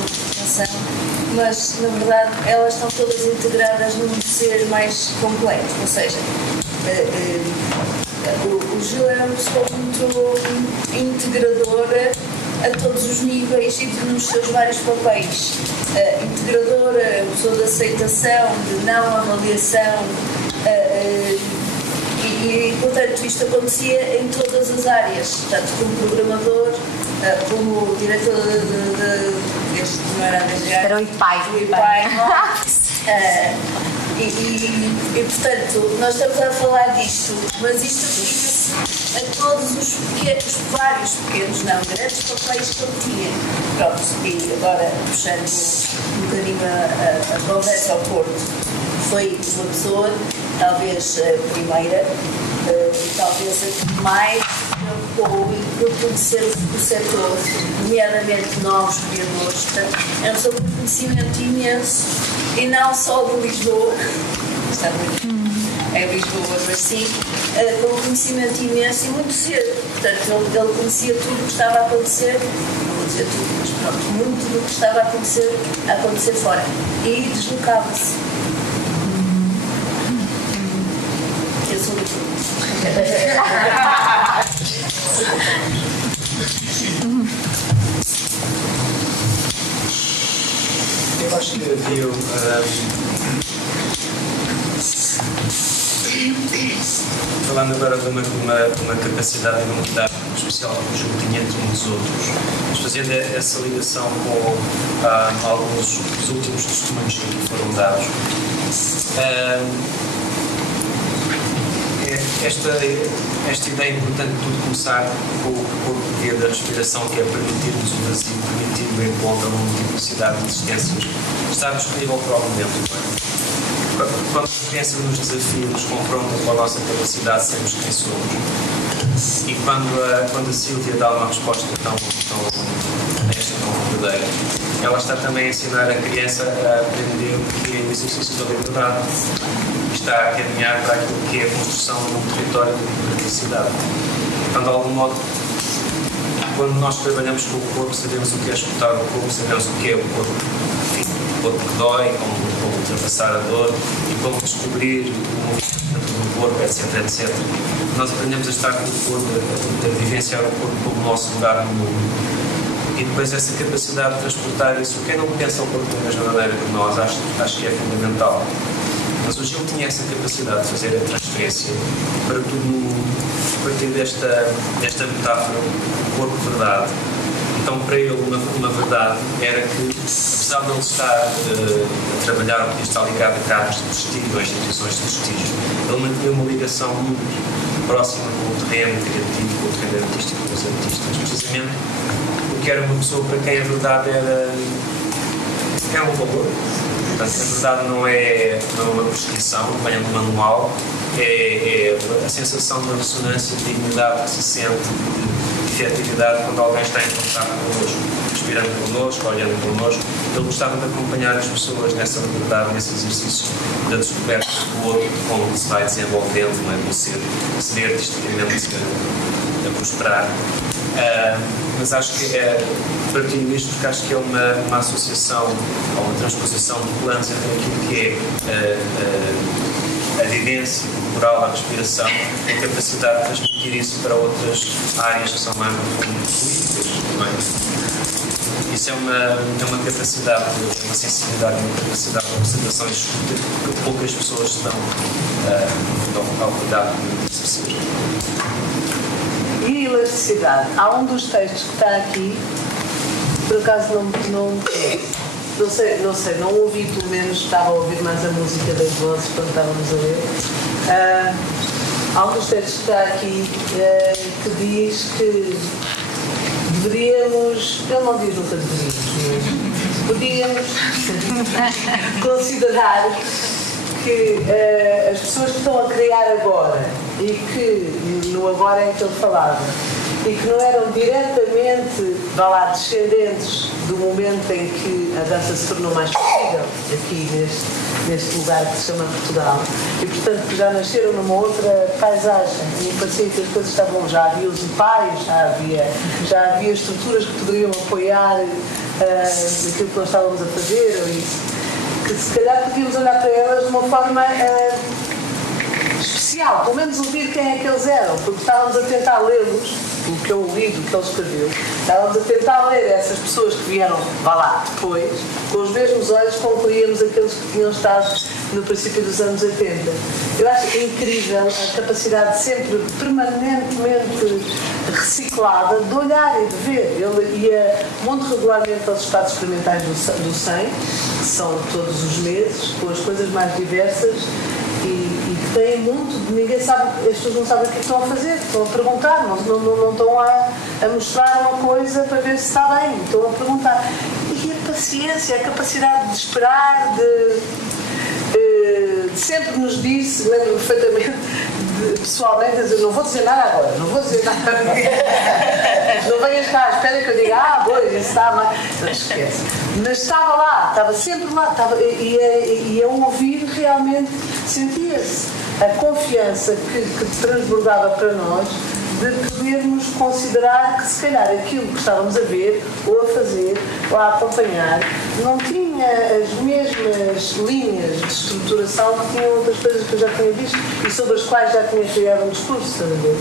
mas na verdade elas estão todas integradas num ser mais completo, ou seja, o Gil é uma pessoa muito integradora a todos os níveis e nos seus vários papéis. Integradora, pessoa de aceitação, de não avaliação, e portanto isto acontecia em todas as áreas, tanto como programador, como diretor deste não era era o IPAI. E portanto nós estamos a falar disto, mas isto aplica-se a todos os vários pequenos, não grandes papéis que ele tinha. Pronto, e agora puxando um bocadinho a conversa ao Porto, foi uma pessoa, talvez a primeira, talvez a que mais preocupou por conhecer o setor, nomeadamente novos criadores. Portanto, é uma pessoa com conhecimento imenso, e não só de Lisboa, é Lisboa, mas sim, com conhecimento imenso e muito cedo. Portanto, ele conhecia tudo o que estava a acontecer, não vou dizer tudo, mas pronto, muito do que estava a acontecer fora. E deslocava-se. Eu sou do tudo. Eu acho que havia falando agora de uma capacidade de unidade especial que o Gil tinha entre muitos outros, mas fazendo essa ligação com alguns dos últimos testemunhos que foram dados. Esta ideia é importante de tudo começar com o porquê da respiração, que é permitir-nos o vazio, permitir o encontro, a multiplicidade de existências, estar disponível para o momento. Não é? Quando a criança nos desafia, nos confronta com a nossa capacidade de sermos quem somos, e quando a Sílvia dá uma resposta tão honesta, tão verdadeiro, ela está também a ensinar a criança a aprender o que é o exercício da liberdade. Está a caminhar para aquilo que é a construção de um território de democraticidade. Então, de algum modo, quando nós trabalhamos com o corpo, sabemos o que é escutar o corpo, sabemos o que é o corpo, enfim, o corpo que dói, como ultrapassar a dor e como descobrir o movimento do corpo, etc, etc. Nós aprendemos a estar com o corpo, a vivenciar o corpo como o nosso lugar no mundo. E depois essa capacidade de transportar isso. Quem não pensa o corpo da mesma maneira que nós, acho que é fundamental. Mas o Gil tinha essa capacidade de fazer a transferência para tudo a partir desta metáfora, o corpo-verdade. Então, para ele, uma verdade era que, apesar de ele estar a trabalhar, podia estar ligado a cargos de prestígio, a instituições de prestígio, ele mantinha uma ligação muito próxima com o terreno criativo, com o terreno artístico, com os artistas. Precisamente porque era uma pessoa para quem a verdade era um valor. Portanto, a verdade não é uma prescrição, não é um manual, é a sensação de ressonância, de dignidade que se sente, de efetividade quando alguém está em contato connosco, respirando connosco, olhando connosco. Ele gostava de acompanhar as pessoas nessa liberdade, nesse exercício da descoberta do outro, de como se vai desenvolvendo, não é? Do ser artisticamente a prosperar. Mas acho que partilho isto porque acho que é uma associação ou uma transposição de planos entre aquilo que é a vivência corporal, a respiração, a capacidade de transmitir isso para outras áreas que são mais políticas, não é? Isso é uma capacidade, uma sensibilidade, uma capacidade de observação e escuta que poucas pessoas se dão ao cuidado de exercer. E elasticidade. Há um dos textos que está aqui, por acaso não sei, não ouvi, pelo menos estava a ouvir mais a música das vozes quando estávamos a ler. Há um dos textos que está aqui que diz que deveríamos, ele não diz nunca deveríamos, mas podíamos considerar que as pessoas que estão a criar agora e que no agora em que ele falava e que não eram diretamente descendentes do momento em que a dança se tornou mais possível aqui neste lugar que se chama Portugal e portanto que já nasceram numa outra paisagem e parecia que as coisas estavam, já havia os pais, já havia estruturas que poderiam apoiar aquilo que nós estávamos a fazer ou isso, que se calhar podíamos olhar para elas de uma forma especial, pelo menos ouvir quem é que eles eram, porque estávamos a tentar lê-los, o que eu li, do que ele escreveu, estávamos a tentar ler essas pessoas que vieram, depois, com os mesmos olhos com que líamos aqueles que tinham estado no princípio dos anos 80. Eu acho incrível a capacidade sempre permanentemente reciclada de olhar e de ver. Ele ia muito regularmente aos espaços experimentais do SEM, que são todos os meses, com as coisas mais diversas e que têm muito, ninguém sabe, as pessoas não sabem o que estão a fazer, estão a perguntar, não estão a mostrar uma coisa para ver se está bem, estão a perguntar. E a paciência, a capacidade de esperar, sempre nos disse, lembro perfeitamente, pessoalmente, dizer, não vou dizer nada agora, não vou dizer nada agora. Não venhas cá à espera que eu diga, pois, isso está mal. Não esquece. Mas estava lá, estava sempre lá, e a ouvir realmente sentia-se a confiança que transbordava para nós de podermos considerar que se calhar aquilo que estávamos a ver, ou a fazer, ou a acompanhar, não tinha as mesmas linhas de estruturação que tinham outras coisas que eu já tinha visto e sobre as quais já tinha criado um discurso, estás a ver?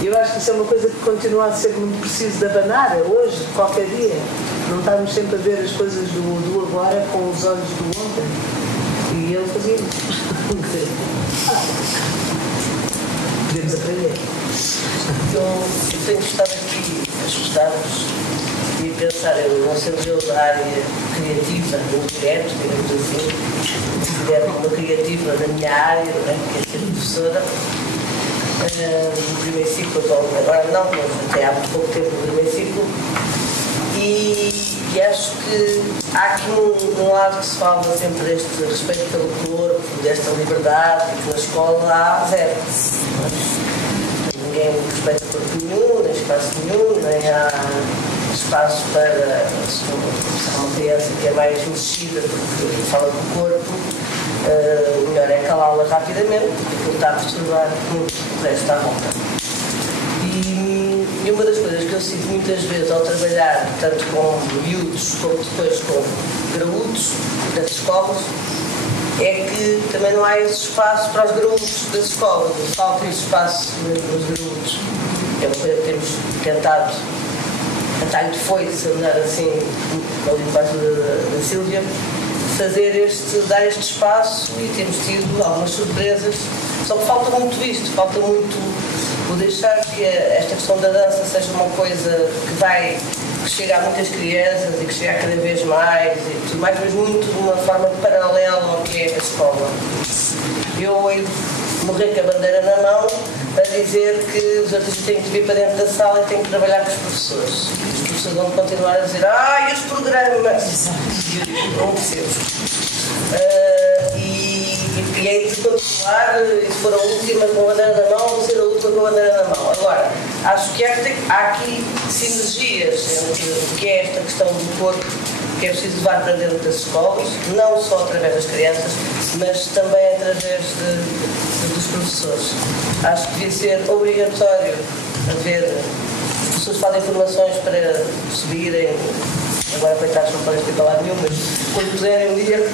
E eu acho que isso é uma coisa que continua a ser muito preciso de abanar, hoje, qualquer dia. Não estamos sempre a ver as coisas do agora com os olhos do ontem. E ele fazia isso. Podemos aprender. Eu tenho estado aqui a escutar-vos e a pensar, eu não sendo eu da área criativa, indireto, digamos assim, tiver uma criativa na minha área, não é? Que é ser professora, no primeiro ciclo, agora não, mas até há muito pouco tempo no primeiro ciclo, e acho que há aqui um lado que se fala sempre deste respeito pelo corpo, desta liberdade, que na escola há zero. Ninguém respeita corpo nenhum, nem espaço nenhum, nem há espaço para, se há uma criança que é mais mexida porque fala do corpo, o melhor é calá-la rapidamente, porque aquilo está a perturbar muito o resto à volta. E uma das coisas que eu sinto muitas vezes ao trabalhar, tanto com miúdos como depois com graúdos das escolas, é que também não há esse espaço para os graúdos das escolas, falta esse espaço nos graúdos. É uma coisa que temos tentado, a talho de foice, andar assim, ali debaixo da Sílvia, dar este espaço, e temos tido algumas surpresas. Só que falta muito isto, falta muito o deixar que esta questão da dança seja uma coisa que chega a muitas crianças e que chega a cada vez mais, e tudo mais, mas muito de uma forma paralela ao que é a escola. Eu hei de morrer com a bandeira na mão a dizer que os artistas têm que vir para dentro da sala e têm que trabalhar com os professores. Os professores vão continuar a dizer: e os programas? Não percebo. E é de continuar, e se for a última com a bandeira na mão, vou ser a última com a bandeira na mão. Agora, acho que há aqui sinergias entre o que é esta questão do corpo, que é preciso levar para dentro das escolas, não só através das crianças, mas também através dos professores. Acho que devia ser obrigatório haver, as pessoas fazem formações para subirem, agora coitados não podem ter palavra nenhuma, mas quando puderem um dia,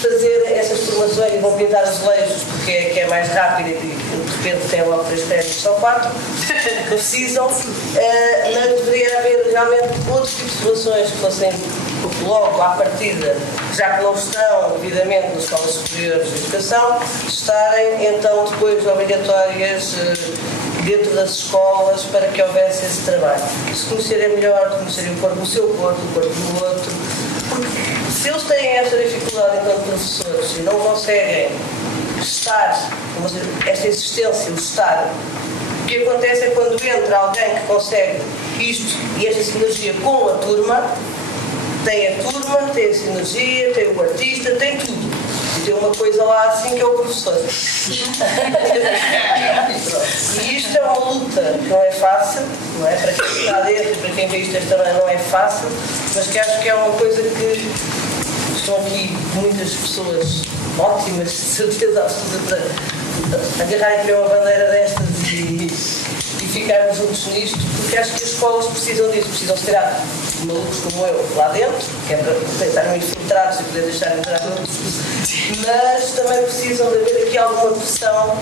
fazer essas formações e vão pintar azulejos porque é mais rápido e de repente tem logo 3 créditos ou 4 que precisam, mas deveria haver realmente outros tipos de formações que fossem logo à partida, já que não estão devidamente nas escolas superiores de educação, estarem então depois obrigatórias dentro das escolas para que houvesse esse trabalho. Se conhecerem melhor, conhecerem o seu corpo, o corpo do outro, porque se eles têm esta dificuldade enquanto professores e não conseguem estar, esta existência, o estar, o que acontece é quando entra alguém que consegue isto e esta sinergia com a turma, tem a turma, tem a sinergia, tem o artista, tem tudo. E tem uma coisa lá assim que é o professor. E isto é uma luta que não é fácil, não é? Para quem está dentro e para quem vê isto desta maneira não é fácil, mas que acho que é uma coisa que estão aqui muitas pessoas ótimas, de certeza absoluta, para agarrarem para uma bandeira destas e ficarmos juntos nisto, porque acho que as escolas precisam disso, precisam se tirar malucos como eu lá dentro, que é para estarem infiltrados e poder deixar entrar todos, mas também precisam de haver aqui alguma pressão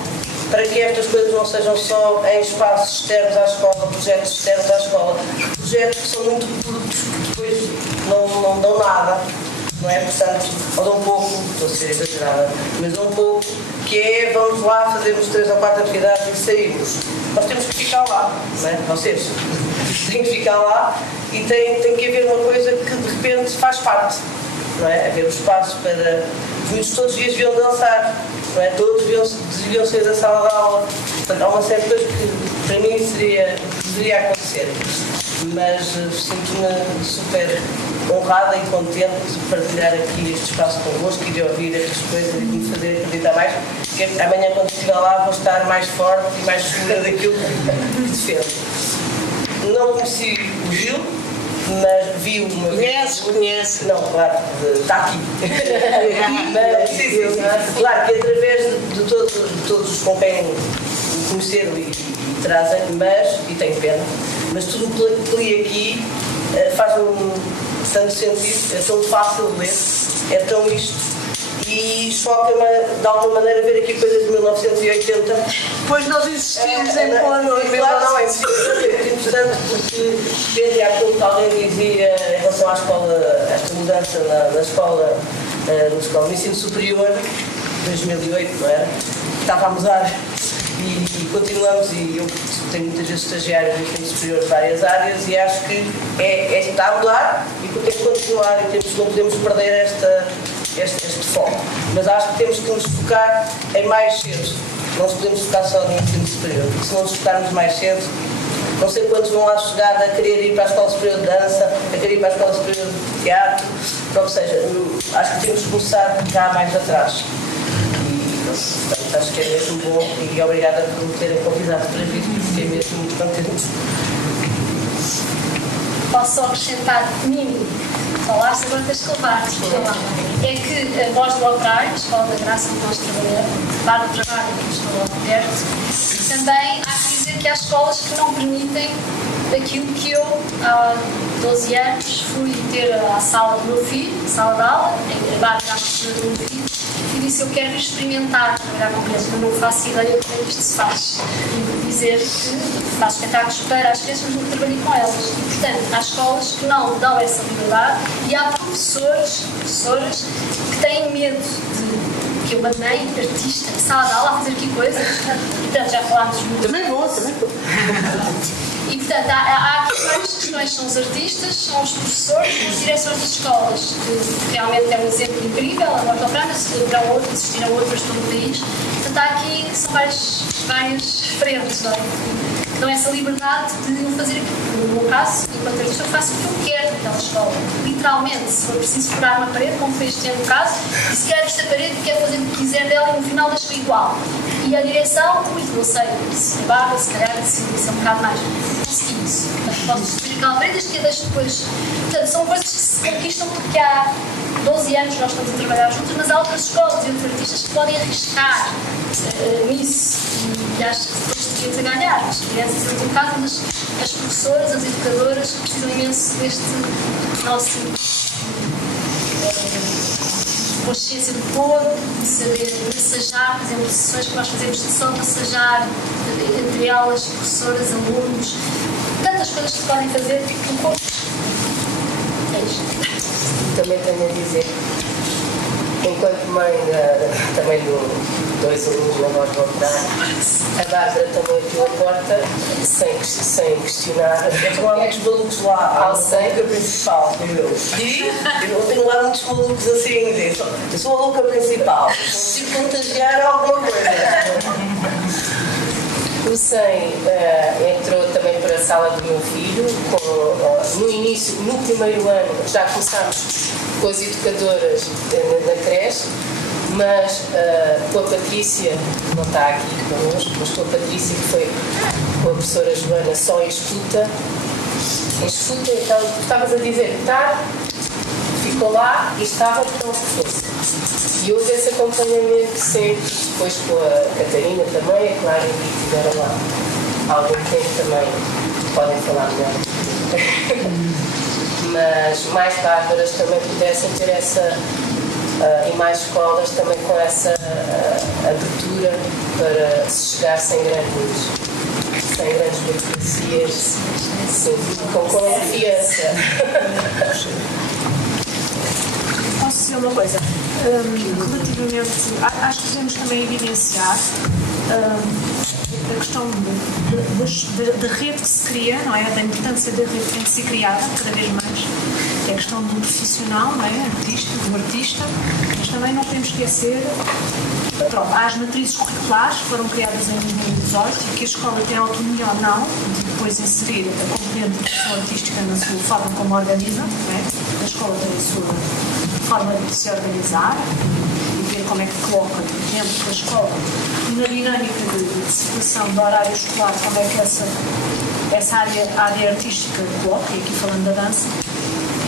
para que estas coisas não sejam só em espaços externos à escola, projetos externos à escola, projetos que são muito curtos, que depois não dão nada, não é? Portanto, ou dão pouco, estou a ser exagerada, mas dão pouco, que é, vamos lá, fazemos 3 ou 4 atividades e saímos. Nós temos que ficar lá, não é? Vocês têm que ficar lá e tem que haver uma coisa que de repente faz parte, não é? Haver um espaço para... Os miúdos todos os dias deviam dançar, não é? Todos deviam sair da sala de aula. Portanto, há uma série de coisas que para mim deveria acontecer. Mas sinto-me super honrada e contente de partilhar aqui este espaço convosco e de ouvir estas coisas e de me fazer acreditar mais, porque amanhã quando estiver lá vou estar mais forte e mais segura daquilo que defendo. Não conheci o Gil, mas vi uma vez. Conhece? Não, claro, está aqui. Mas, sim. Claro que através de todos os com quem me conheceram e trazem, e tenho pena, mas tudo o que li aqui faz-me tanto sentido, é tão fácil de ler, é tão isto, e choca-me de alguma maneira ver aqui coisas de 1980. Pois nós insistimos em pôr no claro, não, é interessante porque desde aquilo que alguém dizia em relação à escola, esta mudança na escola, no ensino superior, 2008, não era? Estava a mudar. E continuamos, e eu tenho muitas vezes estagiários no ensino superior de várias áreas e acho que está a mudar e que tem que continuar e não podemos perder este foco. Mas acho que temos que nos focar em mais cedo. Não nos podemos focar só no ensino superior, porque se não nos focarmos mais cedo, não sei quantos vão lá chegar a querer ir para a Escola Superior de Dança, a querer ir para a Escola Superior de Teatro, ou seja, acho que temos que começar já mais atrás. Portanto, acho que é mesmo bom e obrigada por me terem convidado para vir, fiquei mesmo muito contente. posso só acrescentar mínimo. Falaste, agora tens que levar. É que a Voz do Operário, a Escola da Graça onde nós trabalhamos, para o trabalho que estou lá perto, também há que dizer que há escolas que não permitem aquilo que eu, há 12 anos, fui ter à sala do meu filho, sala de aula, em trabalho na professora do meu filho, e disse: eu quero experimentar trabalhar com crianças, mas não faço ideia de como isto se faz. E dizer que faço espetáculos para as crianças, mas não trabalhei com elas. E, portanto, há escolas que não dão essa liberdade e há professores, professoras que têm medo de que eu mandei artista em sala de aula a fazer aqui coisas. E, portanto, já falámos muito. Também vou, também vou. E, portanto, há aqui várias questões. São os artistas, são os professores, são as direções das escolas, que realmente é um exemplo incrível. A Voz do Operário, existirão outras por todo o país. Portanto, há aqui, são várias frentes, não é? Que dão essa liberdade de eu fazer aquilo. No meu caso, enquanto artista, eu faço o que eu quero naquela escola. Literalmente, se for preciso furar uma parede, como foi este ano no caso, e se quer esta parede, quer fazer o que quiser dela e no final deixo igual. E a direção, não sei, se é barra, se calhar, se é um bocado mais. Consegui isso. Posso subir aquela parede, desde que a deixo depois. Portanto, são coisas que se conquistam porque há 12 anos nós estamos a trabalhar juntos, mas há outras escolas e outros artistas que podem arriscar nisso. E acho que depois teríamos a ganhar. As crianças, em todo caso, mas as professoras, as educadoras, que precisam imenso deste nosso consciência do corpo, de saber massajar, por exemplo, sessões que nós fazemos de só massajar, entre elas, professoras, alunos, tantas coisas que se podem fazer no corpo. É isto. Também tenho a dizer, enquanto mãe também de 2 alunos na Voz do Operário, a Bárbara também abriu a porta sem questionar. Eu tenho lá muitos malucos lá, ao centro principal. Eu não tenho lá muitos malucos assim, eu sou a louca principal. Se contagiar alguma coisa. O SEM entrou também para a sala do meu filho, no início, no primeiro ano, já começámos com as educadoras na creche, mas com a Patrícia, que não está aqui connosco, mas com a Patrícia, que foi com a professora Joana, só em escuta, então, estavas a dizer, tá, ficou lá e estava tão fosse. E houve esse acompanhamento sempre, depois com a Catarina também, a Clara, que estiveram lá há algum tempo também, podem falar melhor. Mas mais bárbaras também pudessem ter essa, e mais escolas também com essa abertura para se chegar sem grandes burocracias, com confiança. Posso dizer uma coisa? Relativamente, acho que devemos também evidenciar a questão da rede que se cria, não é? Da importância da rede que tem que ser criada cada vez mais, que é a questão do profissional, não é? Do artista, mas também não podemos esquecer, pronto, há as matrizes curriculares que foram criadas em 2018 e que a escola tem autonomia ou não de depois inserir a componente de produção artística na sua forma como organiza, não é? A escola tem a sua forma de se organizar e ver como é que coloca dentro da escola e na dinâmica de situação do horário escolar, como é que essa área artística coloca, e aqui falando da dança.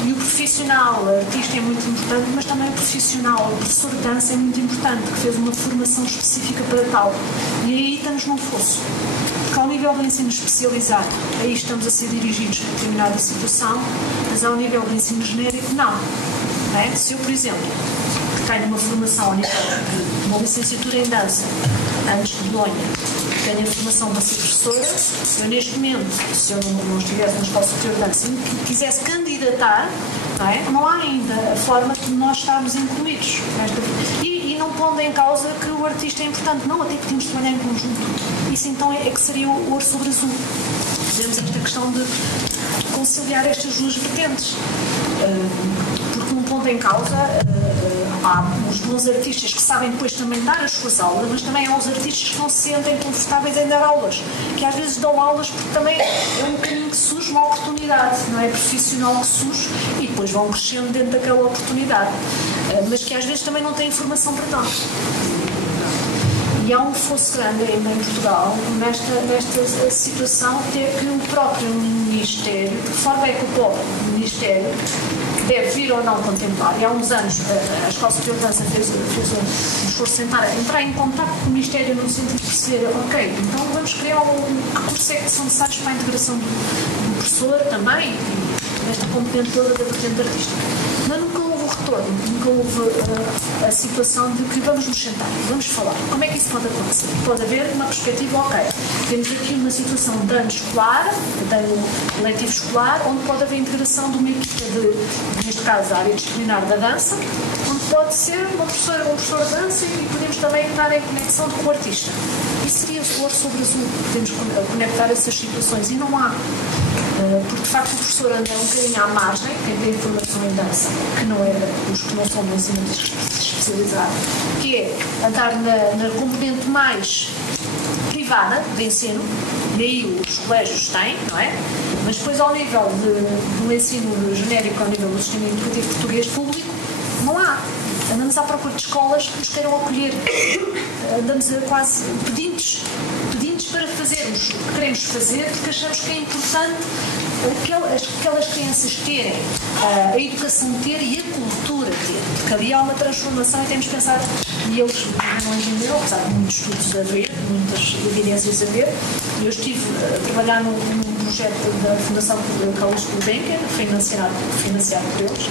E o profissional artista é muito importante, mas também o profissional, o professor de dança é muito importante, que fez uma formação específica para tal. E aí estamos num fosso. Porque ao nível do ensino especializado, aí estamos a ser dirigidos por determinada situação, mas ao nível do ensino genérico, não. É? Se eu, por exemplo, tenho uma formação a nível de uma licenciatura em dança, antes de Bolonha, tenho a formação para ser professora, eu neste momento, se eu não estivesse na Escola Superior de Dança e quisesse candidatar, não é? Não há ainda a forma de nós estarmos incluídos. E não pondo em causa que o artista é importante, não, até que temos de trabalhar em conjunto. Isso então é que seria o ouro sobre azul. Fizemos esta questão de conciliar estas duas vertentes. Porque num ponto em causa há os bons artistas que sabem depois também dar as suas aulas, mas também há os artistas que não se sentem confortáveis em dar aulas, que às vezes dão aulas porque também é um caminho que surge uma oportunidade, não é profissional que surge e depois vão crescendo dentro daquela oportunidade, mas que às vezes também não têm formação para tal. E há um fosso grande ainda em Portugal nesta situação, que é que o próprio Ministério, de que forma é que o próprio Ministério deve vir ou não contemplar. E há uns anos a Escola Superior de Dança fez um esforço de entrar em contato com o Ministério no sentido de perceber, ok, então vamos criar que cursos é que são necessários para a integração do professor também, e nesta componente toda da vertente artística. Mas nunca houve o retorno, nunca houve a situação de que vamos nos sentar, vamos falar. Como é que isso pode acontecer? Pode haver uma perspectiva, ok, temos aqui uma situação de ano escolar, de ano letivo escolar, onde pode haver integração de uma equipa de, neste caso, a área disciplinar da dança, onde pode ser uma professora ou um professor de dança e podemos também estar em conexão com o artista. Isso seria o ouro sobre azul, podemos conectar essas situações e não há. Porque de facto o professor anda um bocadinho à margem, quem tem formação em dança, que não é os que não são do ensinamento especializado, que é andar na componente mais privada de ensino, e aí os colégios têm, não é? Mas depois ao nível do ensino genérico, ao nível do sistema educativo português público, não há. Andamos à procura de escolas que nos queiram acolher. Andamos a quase pedintes para fazermos o que queremos fazer, porque achamos que é importante aquelas crianças terem a educação ter e a cultura ter. Porque ali há uma transformação e temos que pensar, e eles não entenderam, apesar de muitos estudos a ver, muitas evidências a ver. Eu estive a trabalhar num projeto da Fundação Carlos Gulbenkian, financiado por eles,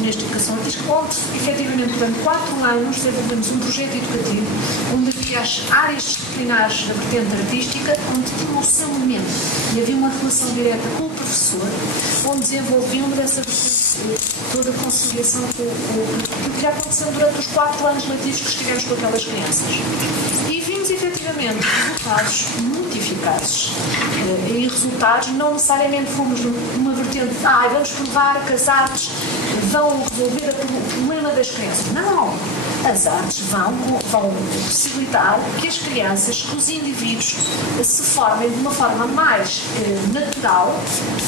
nesta educação artística, onde, efetivamente, durante 4 anos, desenvolvemos um projeto educativo onde havia as áreas disciplinares da vertente artística, onde tinham o seu momento. E havia uma relação direta com o professor, onde desenvolviam dessa vertente toda a conciliação com o que aconteceu durante os 4 anos letivos que estivemos com aquelas crianças. E vimos, efetivamente, resultados muito eficazes. E resultados, não necessariamente fomos numa vertente de vamos provar que as artes vão resolver o problema das crianças. Não! As artes vão possibilitar que as crianças, que os indivíduos se formem de uma forma mais natural,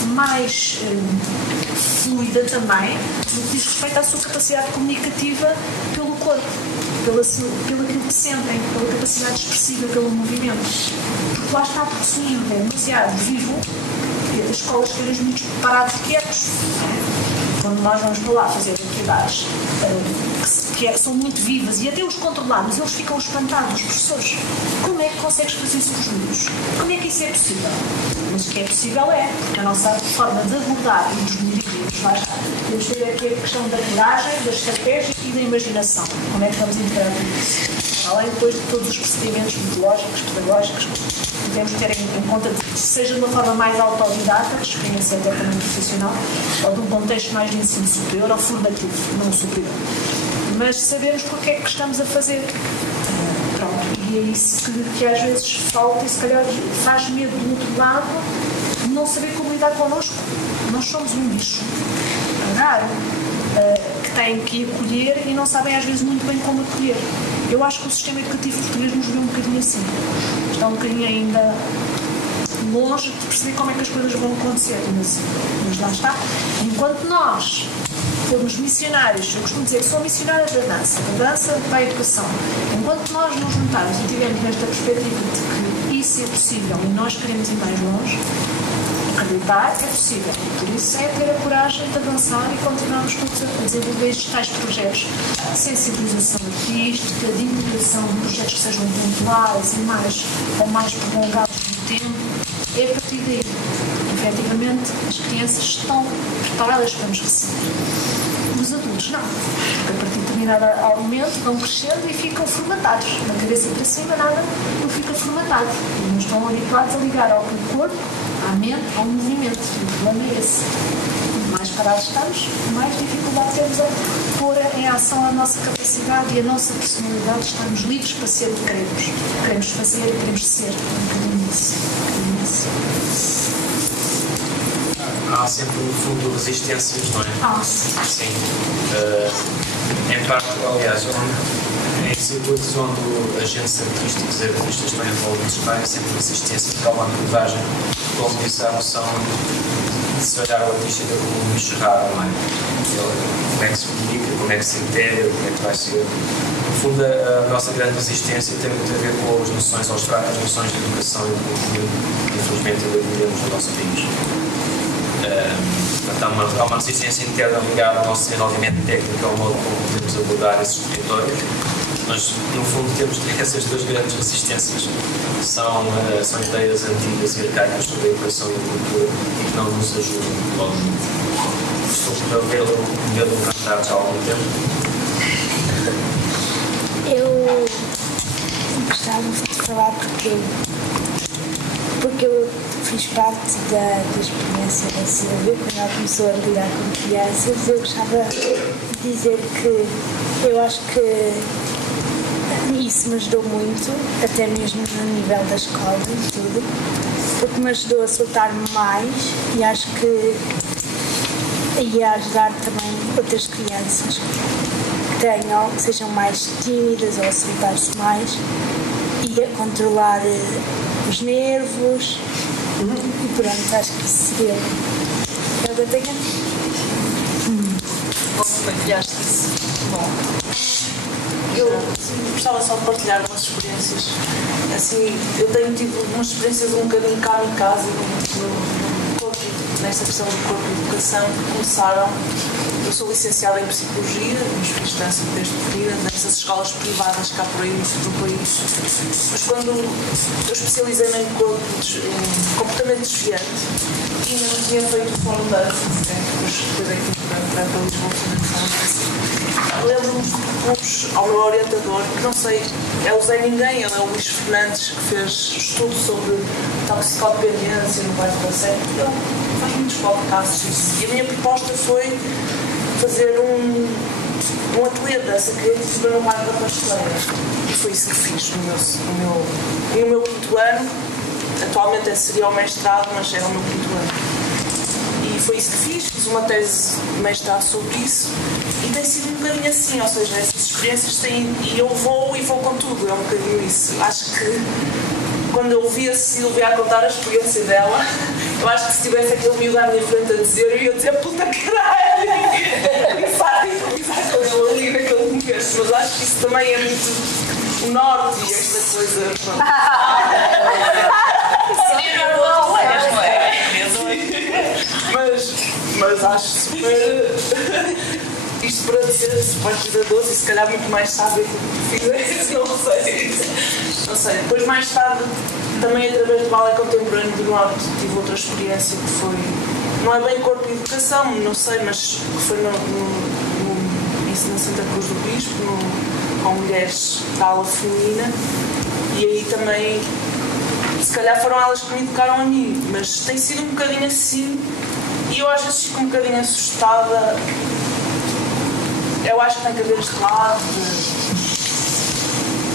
mais fluida também, no que diz respeito à sua capacidade comunicativa pelo corpo, pelo aquilo que sentem, pela capacidade expressiva, pelo movimento. Porque lá está, porque se é demasiado vivo, as escolas querem os miúdos preparados quietos. Quando nós vamos para lá fazer atividades que são muito vivas e até os controlamos, eles ficam espantados, os professores. Como é que consegues fazer isso com os miúdos? Como é que isso é possível? Mas o que é possível porque a nossa forma de abordar e dos indivíduos, lá está. Temos que ter aqui a questão da coragem, da estratégia e da imaginação. Como é que vamos integrar isso? Além depois de todos os procedimentos metodológicos, pedagógicos, devemos ter em conta, seja de uma forma mais autodidata, de experiência até também profissional, ou de um contexto mais de ensino superior ou formativo, não superior. Mas sabemos porque é que estamos a fazer. Pronto, e é isso que às vezes falta e se calhar faz medo do outro lado não saber como lidar connosco. Nós somos um bicho raro, que têm que acolher e não sabem às vezes muito bem como acolher. Eu acho que o sistema educativo português nos vê um bocadinho assim. Está um bocadinho ainda longe de perceber como é que as coisas vão acontecer, mas lá está. Enquanto nós formos missionários, eu costumo dizer que sou missionária da dança para a educação, enquanto nós nos juntarmos e tivermos nesta perspectiva de que isso é possível e nós queremos ir mais longe, acreditar é possível. Por isso é ter a coragem de avançar e continuarmos a desenvolver estes tais projetos de sensibilização artística, de integração de projetos que sejam pontuais e mais prolongados no tempo. É a partir daí, efetivamente, as crianças estão preparadas para nos receber. Os adultos não, porque a partir de determinado momento vão crescendo e ficam formatados. Na cabeça para cima nada não fica formatado. E não estão habituados a ligar ao corpo, à mente, ao movimento. O problema é esse. Quanto mais parados estamos, mais dificuldade temos a pôr em ação a nossa capacidade e a nossa personalidade. Estamos livres para ser o que queremos. Queremos fazer e queremos ser. Um bocadinho disso. Há sempre um fundo de resistências, não é? Sim. Em parte, aliás, em circuitos onde agentes artísticos e artistas estão envolvidos, há sempre resistência para uma abordagem, como disse, a noção se olhar o artista como um bicho raro, não é? Como é que se comunica, como é que se integra, como é que vai ser. No fundo, a nossa grande resistência tem muito a ver com as noções abstratas, as noções de educação e de conhecimento que infelizmente ainda vivemos no nosso país. Há uma resistência interna ligada ao nosso desenvolvimento técnico, ao modo como podemos abordar esses territórios, mas no fundo temos essas duas grandes resistências que são ideias antigas e arcaicas sobre a educação e a cultura e que não nos ajudam. Estou por vê-lo cantar já há algum tempo. Eu gostava de falar porque eu fiz parte da experiência da Silvia, quando ela começou a lidar com crianças. Eu gostava de dizer que eu acho que isso me ajudou muito, até mesmo no nível da escola e tudo, porque me ajudou a soltar-me mais e acho que ia ajudar também outras crianças que sejam mais tímidas ou a soltar-se mais e a controlar os nervos e pronto, acho que isso seria o que eu tenho. Como partilhaste isso? Bom, eu gostava só de partilhar umas experiências. Assim, eu tenho tido umas experiências um bocadinho cá em casa, no corpo, nesta questão do corpo e educação, que começaram. Eu sou licenciada em Psicologia, mas fiz dança desde pequena, nessas escolas privadas cá por aí no país. Mas quando eu especializei-me em comportamento desviante e ainda não tinha feito o fórum dança, depois fui aqui para Lisboa também. Lembro-me ao meu orientador, que não sei, é o Zé Ninguém, ele é o Luís Fernandes, que fez estudo sobre toxicodependência no bairro da Sé. Ele faz muitos podcasts e a minha proposta foi fazer um ateliê de dança criativa no bairro da Pasteleira. E foi isso que fiz no meu quinto ano. Atualmente seria o mestrado, mas era o meu quinto ano. E foi isso que fiz uma tese de mestrado sobre isso. E tem sido um bocadinho assim, ou seja, essas experiências têm. E eu vou com tudo, é um bocadinho isso. Acho que quando eu vi a Silvia a contar a experiência dela, eu acho que se tivesse aquele miúdo à minha frente a dizer, eu ia dizer puta caralho! E vai com ele ali naquele momento. Mas acho que isso também é muito o norte e esta coisa. Seria normal, mas acho super. Isto para dizer super cuidadoso e se calhar muito mais sábio que fizesse, não sei. Depois mais tarde, também através do Balé Contemporâneo do Norte, tive outra experiência que foi, não é bem corpo e educação, não sei, mas que foi na Santa Cruz do Bispo, com mulheres da ala feminina, e aí também, se calhar foram elas que me educaram a mim, mas tem sido um bocadinho assim, e eu às vezes fico um bocadinho assustada. Eu acho que tem que haver este lado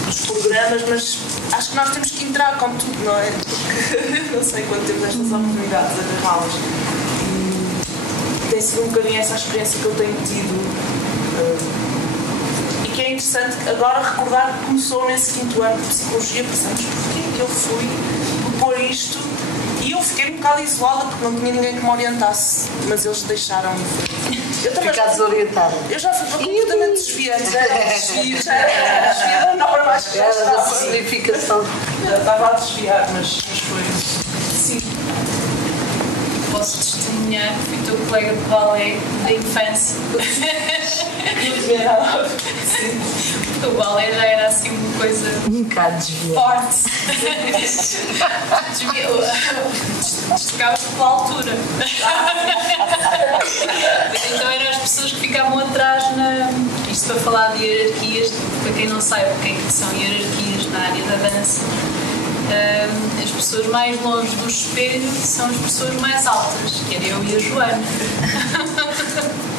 dos programas, mas acho que nós temos que entrar com tudo, não é? Porque não sei quando temos estas oportunidades de agarrá-las. E tem sido um bocadinho essa experiência que eu tenho tido. E que é interessante agora recordar que começou nesse quinto ano de Psicologia, pensamos porquê que eu fui propor isto. E eu fiquei um bocado isolada porque não tinha ninguém que me orientasse, mas eles deixaram-me. Eu também ficar desorientada. Eu já fui para completamente desviante, já era desviada norma, acho que já estava. Significação. Já estava a desviar, mas foi. Sim. Posso testemunhar que fui teu colega de balé da infância. Porque o balé já era assim uma coisa um bocado desviada. Forte. Destacava-se pela altura. Então eram as pessoas que ficavam atrás isto para falar de hierarquias, para quem não sabe o que são hierarquias na área da dança. As pessoas mais longe do espelho são as pessoas mais altas, que era eu e a Joana.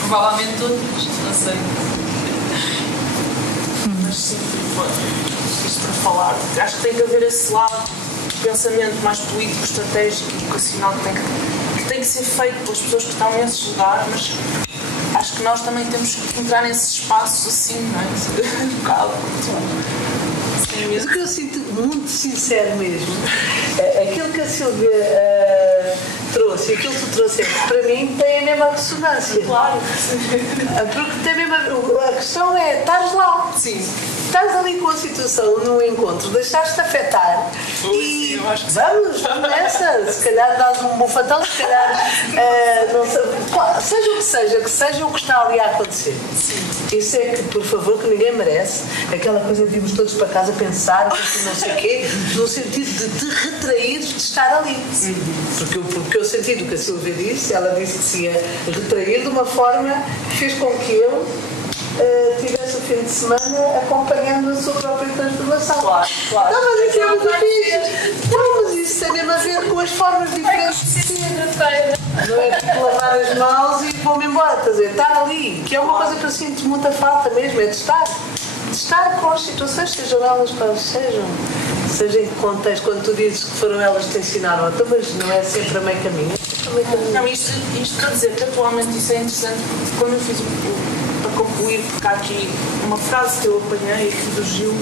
Provavelmente outras, não sei. Mas sim, isto para falar, acho que tem que haver esse lado de pensamento mais político, estratégico, educacional que tem que ser feito pelas pessoas que estão nesse lugar, mas acho que nós também temos que entrar nesses espaços assim, não é? Um bocado. Mas o que eu sinto muito sincero mesmo, aquilo que a Silvia trouxe trouxe e aquilo que tu trouxeste para mim tem a mesma ressonância. Claro. Porque tem a questão é, estás lá. Sim. Estás ali com a situação no encontro, deixaste-te afetar e vamos nessa. Se calhar dás um bufatão, se calhar não sei, que seja o que está ali a acontecer. Sim. Isso é que, por favor, que ninguém merece. Aquela coisa de irmos todos para casa pensar, não sei o quê, no sentido de te retrair de estar ali. Porque eu senti do que a Silvia disse, ela disse que se ia retrair de uma forma que fez com que eu tivesse o fim de semana acompanhando a sua própria transformação. Claro. Não, mas isso é muito fixe. Não, mas isso tem mesmo a ver com as formas diferentes de ser. Não é tipo lavar as mãos e vou-me embora, estás a dizer, estar ali, que é uma coisa que eu sinto muita falta mesmo, é de estar com as situações, sejam elas quais sejam. Seja em que contexto, quando tu dizes que foram elas que te ensinaram, então, mas não é sempre a meio caminho. Não, isto quer dizer que atualmente isso é interessante, porque quando eu fiz para concluir, porque há aqui uma frase que eu apanhei aqui do Gil,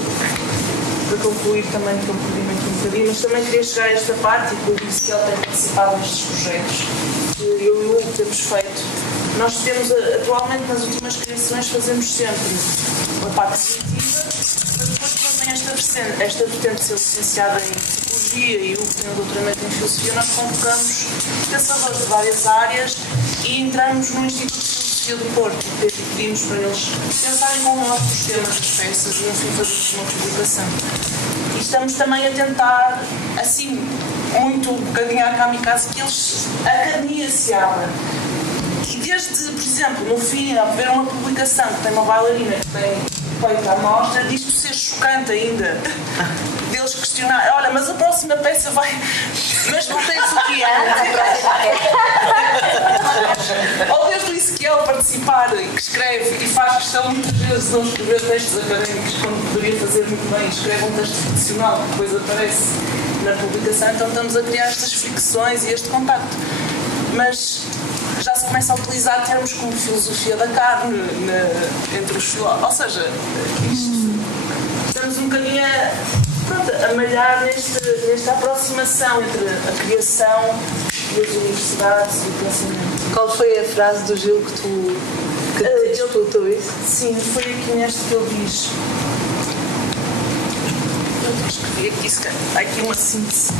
para concluir também, que eu me perdi muito um bocadinho, mas também queria chegar a esta parte, e que eu disse que ele tem participado nestes projetos, que eu e o Hugo temos feito. Nós temos, atualmente, nas últimas criações, fazemos sempre uma parte positiva, mas depois quando tem esta vertente de ser licenciada em psicologia e o que tem o doutoramento em filosofia, nós convocamos pensadores de várias áreas e entramos no Instituto de Filosofia do Porto e pedimos para eles pensarem com nós os temas das peças e, enfim, fazermos uma publicação. E estamos também a tentar, assim, muito um bocadinho à kamikaze, que eles, a academia se abra. E desde, por exemplo, no fim, a ver uma publicação que tem uma bailarina que tem feito à mostra, disto ser chocante ainda. Deles questionar, olha, mas a próxima peça vai. Mas não tens o que Ou desde o Ezequiel participar, que escreve e faz questão muitas vezes de não escrever textos académicos quando poderia fazer muito bem, escreve um texto ficcional que depois aparece na publicação, então estamos a criar estas fricções e este contacto. Mas já se começa a utilizar termos como filosofia da carne entre os filósofos. Ou seja, estamos um bocadinho a malhar nesta aproximação entre a criação e as universidades e o pensamento. Qual foi a frase do Gil que tu disputou isso? Sim, foi aqui neste que ele diz. Eu escrevi aqui, há aqui uma síntese.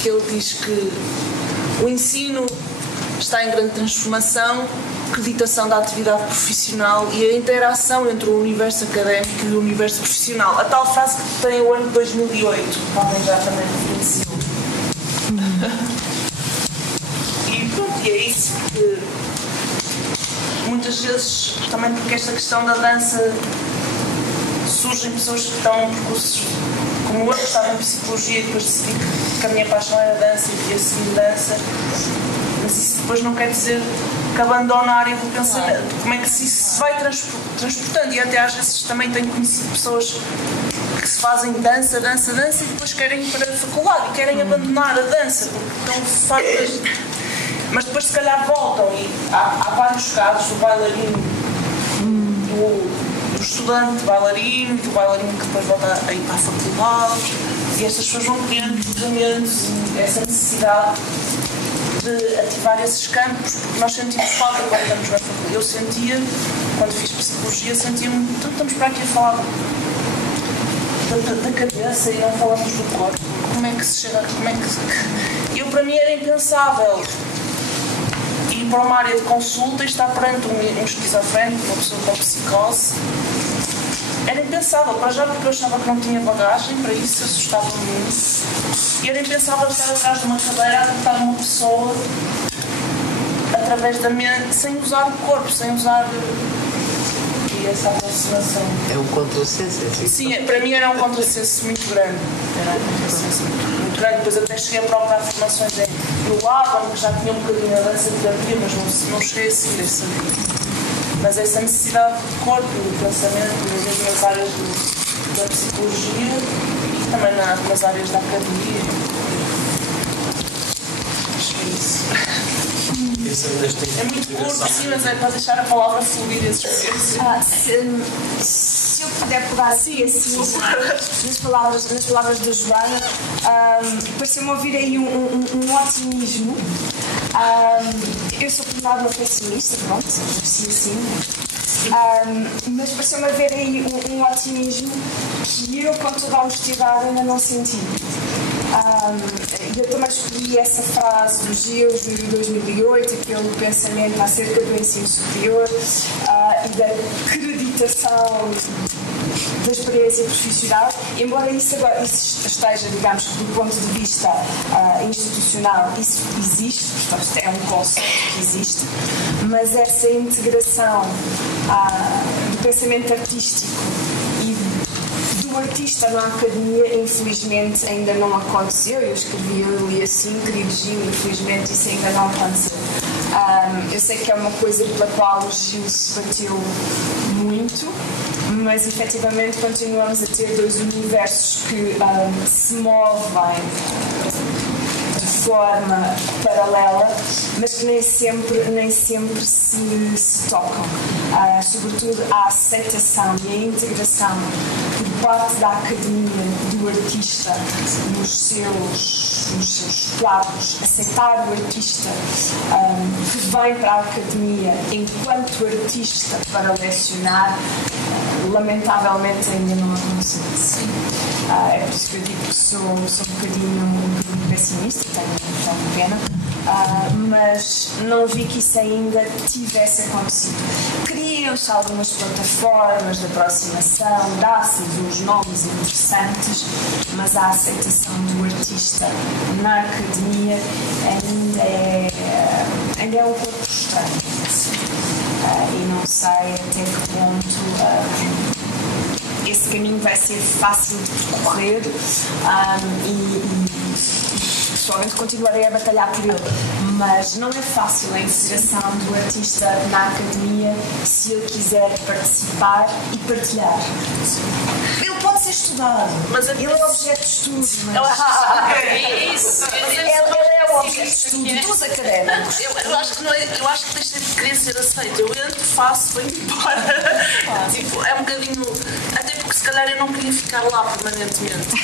Que ele diz que o ensino está em grande transformação, acreditação da atividade profissional e a interação entre o universo académico e o universo profissional. A tal frase que tem o ano de 2008, alguém já também referenciou. E pronto, e é isso, porque muitas vezes, também porque esta questão da dança, surgem pessoas que estão em percursos como eu, que estava em psicologia e depois decidi que a minha paixão era dança e queria seguir dança. Mas isso depois não quer dizer que abandona a área do pensamento. Como é que isso se vai transportando? E até às vezes também tenho conhecido pessoas que se fazem dança e depois querem ir para a faculdade e querem abandonar a dança porque estão fartas. Mas depois se calhar voltam e há vários casos do bailarino, do estudante bailarino e do bailarino que depois volta a ir para a faculdade, e estas pessoas vão criando precisamente essa necessidade de ativar esses campos, porque nós sentimos falta quando estamos na faculdade. Eu sentia, quando fiz psicologia, sentia-me, então estamos para aqui a falar da cabeça e não falamos do corpo. Como é que se chega, Eu, para mim, era impensável ir para uma área de consulta e estar perante um esquizofrénico, uma pessoa com psicose. Era impensável, para já, porque eu achava que não tinha bagagem para isso, assustava-me muito. E era impensável estar atrás de uma cadeira a tratar uma pessoa através da mente, sem usar o corpo, sem usar essa aproximação. É um contrassenso, assim? Sim, para mim era um contrassenso muito grande. Era um contrassenso muito grande. Depois até cheguei a procurar formações no Laban, que já tinha um bocadinho a dança de terapia, mas não cheguei a seguir essa vida. Mas essa necessidade do corpo, do pensamento, mesmo nas áreas da psicologia e também nas áreas da academia. Acho que é isso. É muito curto, sim, mas é para deixar a palavra fluir esses processos. se eu puder pegar assim, nas palavras da Joana, pareceu-me ouvir aí um otimismo. Eu sou por uma pessimista, pronto, assim. Mas pareceu-me haver aí um otimismo que eu, com toda a honestidade, ainda não senti. Eu também escolhi essa frase dos Gils de 2008, aquele pensamento acerca do ensino superior e da acreditação da experiência profissional, embora isso esteja, digamos, do ponto de vista institucional, isso existe, portanto, é um conceito que existe, mas essa integração do pensamento artístico e do artista na academia, infelizmente, ainda não aconteceu. Eu li assim, querido Gil, infelizmente isso ainda não aconteceu. Eu sei que é uma coisa pela qual o Gil se bateu muito, mas efetivamente continuamos a ter dois universos que se movem de forma paralela, mas que nem sempre se tocam. Sobretudo a aceitação e a integração por parte da academia do artista nos seus quadros, aceitar o artista que vem para a academia enquanto artista para lecionar, lamentavelmente ainda não aconteceu. É por isso que eu digo que sou um bocadinho pessimista, tenho pena, mas não vi que isso ainda tivesse acontecido. Criam-se algumas plataformas de aproximação, dá-se-lhes uns nomes interessantes, mas a aceitação do artista na academia ainda é um pouco estranho. E não sei até que ponto esse caminho vai ser fácil de percorrer e pessoalmente continuarei a batalhar por ele, mas não é fácil a integração do artista na academia se ele quiser participar e partilhar. Ele pode ser estudado, mas ele é objeto de estudo. É isso. Ele é o objeto de estudo dos académicos. Eu acho que deixa de querer ser aceito. Eu entro, faço, venho embora. Tipo, é um bocadinho. Até porque se calhar eu não queria ficar lá permanentemente.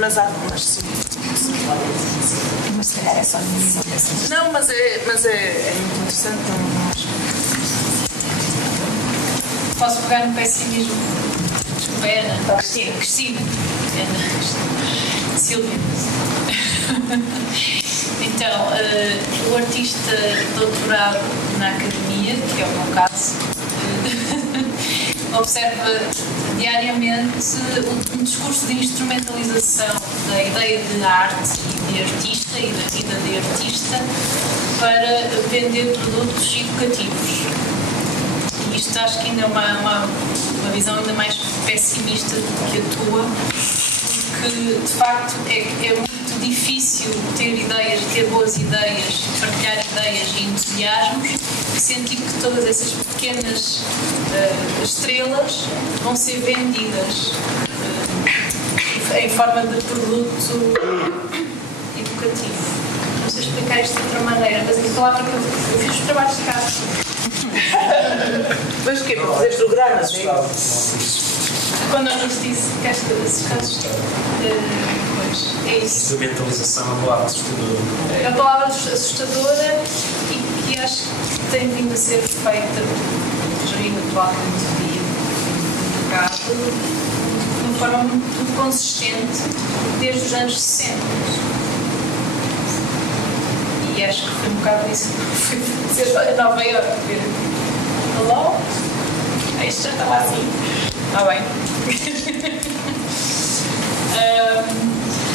Mas há algumas sim. Mas se calhar é só isso. Não, mas é muito interessante. Não acho. Posso pegar no pessimismo? Desculpa, Ana. Cristina. Silvia. Então, o artista doutorado na academia, que é o meu caso, observa diariamente um discurso de instrumentalização da ideia de arte e de artista e da vida de artista para vender produtos educativos. E isto acho que ainda é uma visão ainda mais pessimista do que a tua, porque de facto é muito difícil ter ideias, ter boas ideias, partilhar ideias e entusiasmos, sentir que todas essas pequenas estrelas vão ser vendidas em forma de produto educativo. Não sei explicar isto de outra maneira, mas a palavra que eu fiz os trabalhos de casa. Mas o quê? Para fazer programas? Quando eu nos disse que esses casos, pois, é isso. Instrumentalização é uma palavra assustadora. É uma palavra assustadora e que acho que tem vindo a ser feita pelo regime atual que a gente via no mercado de uma forma muito consistente desde os anos 60. E acho que foi um bocado isso que fui fazer a Nova Iorque, ver. Alô? Isto já estava assim. Está bem.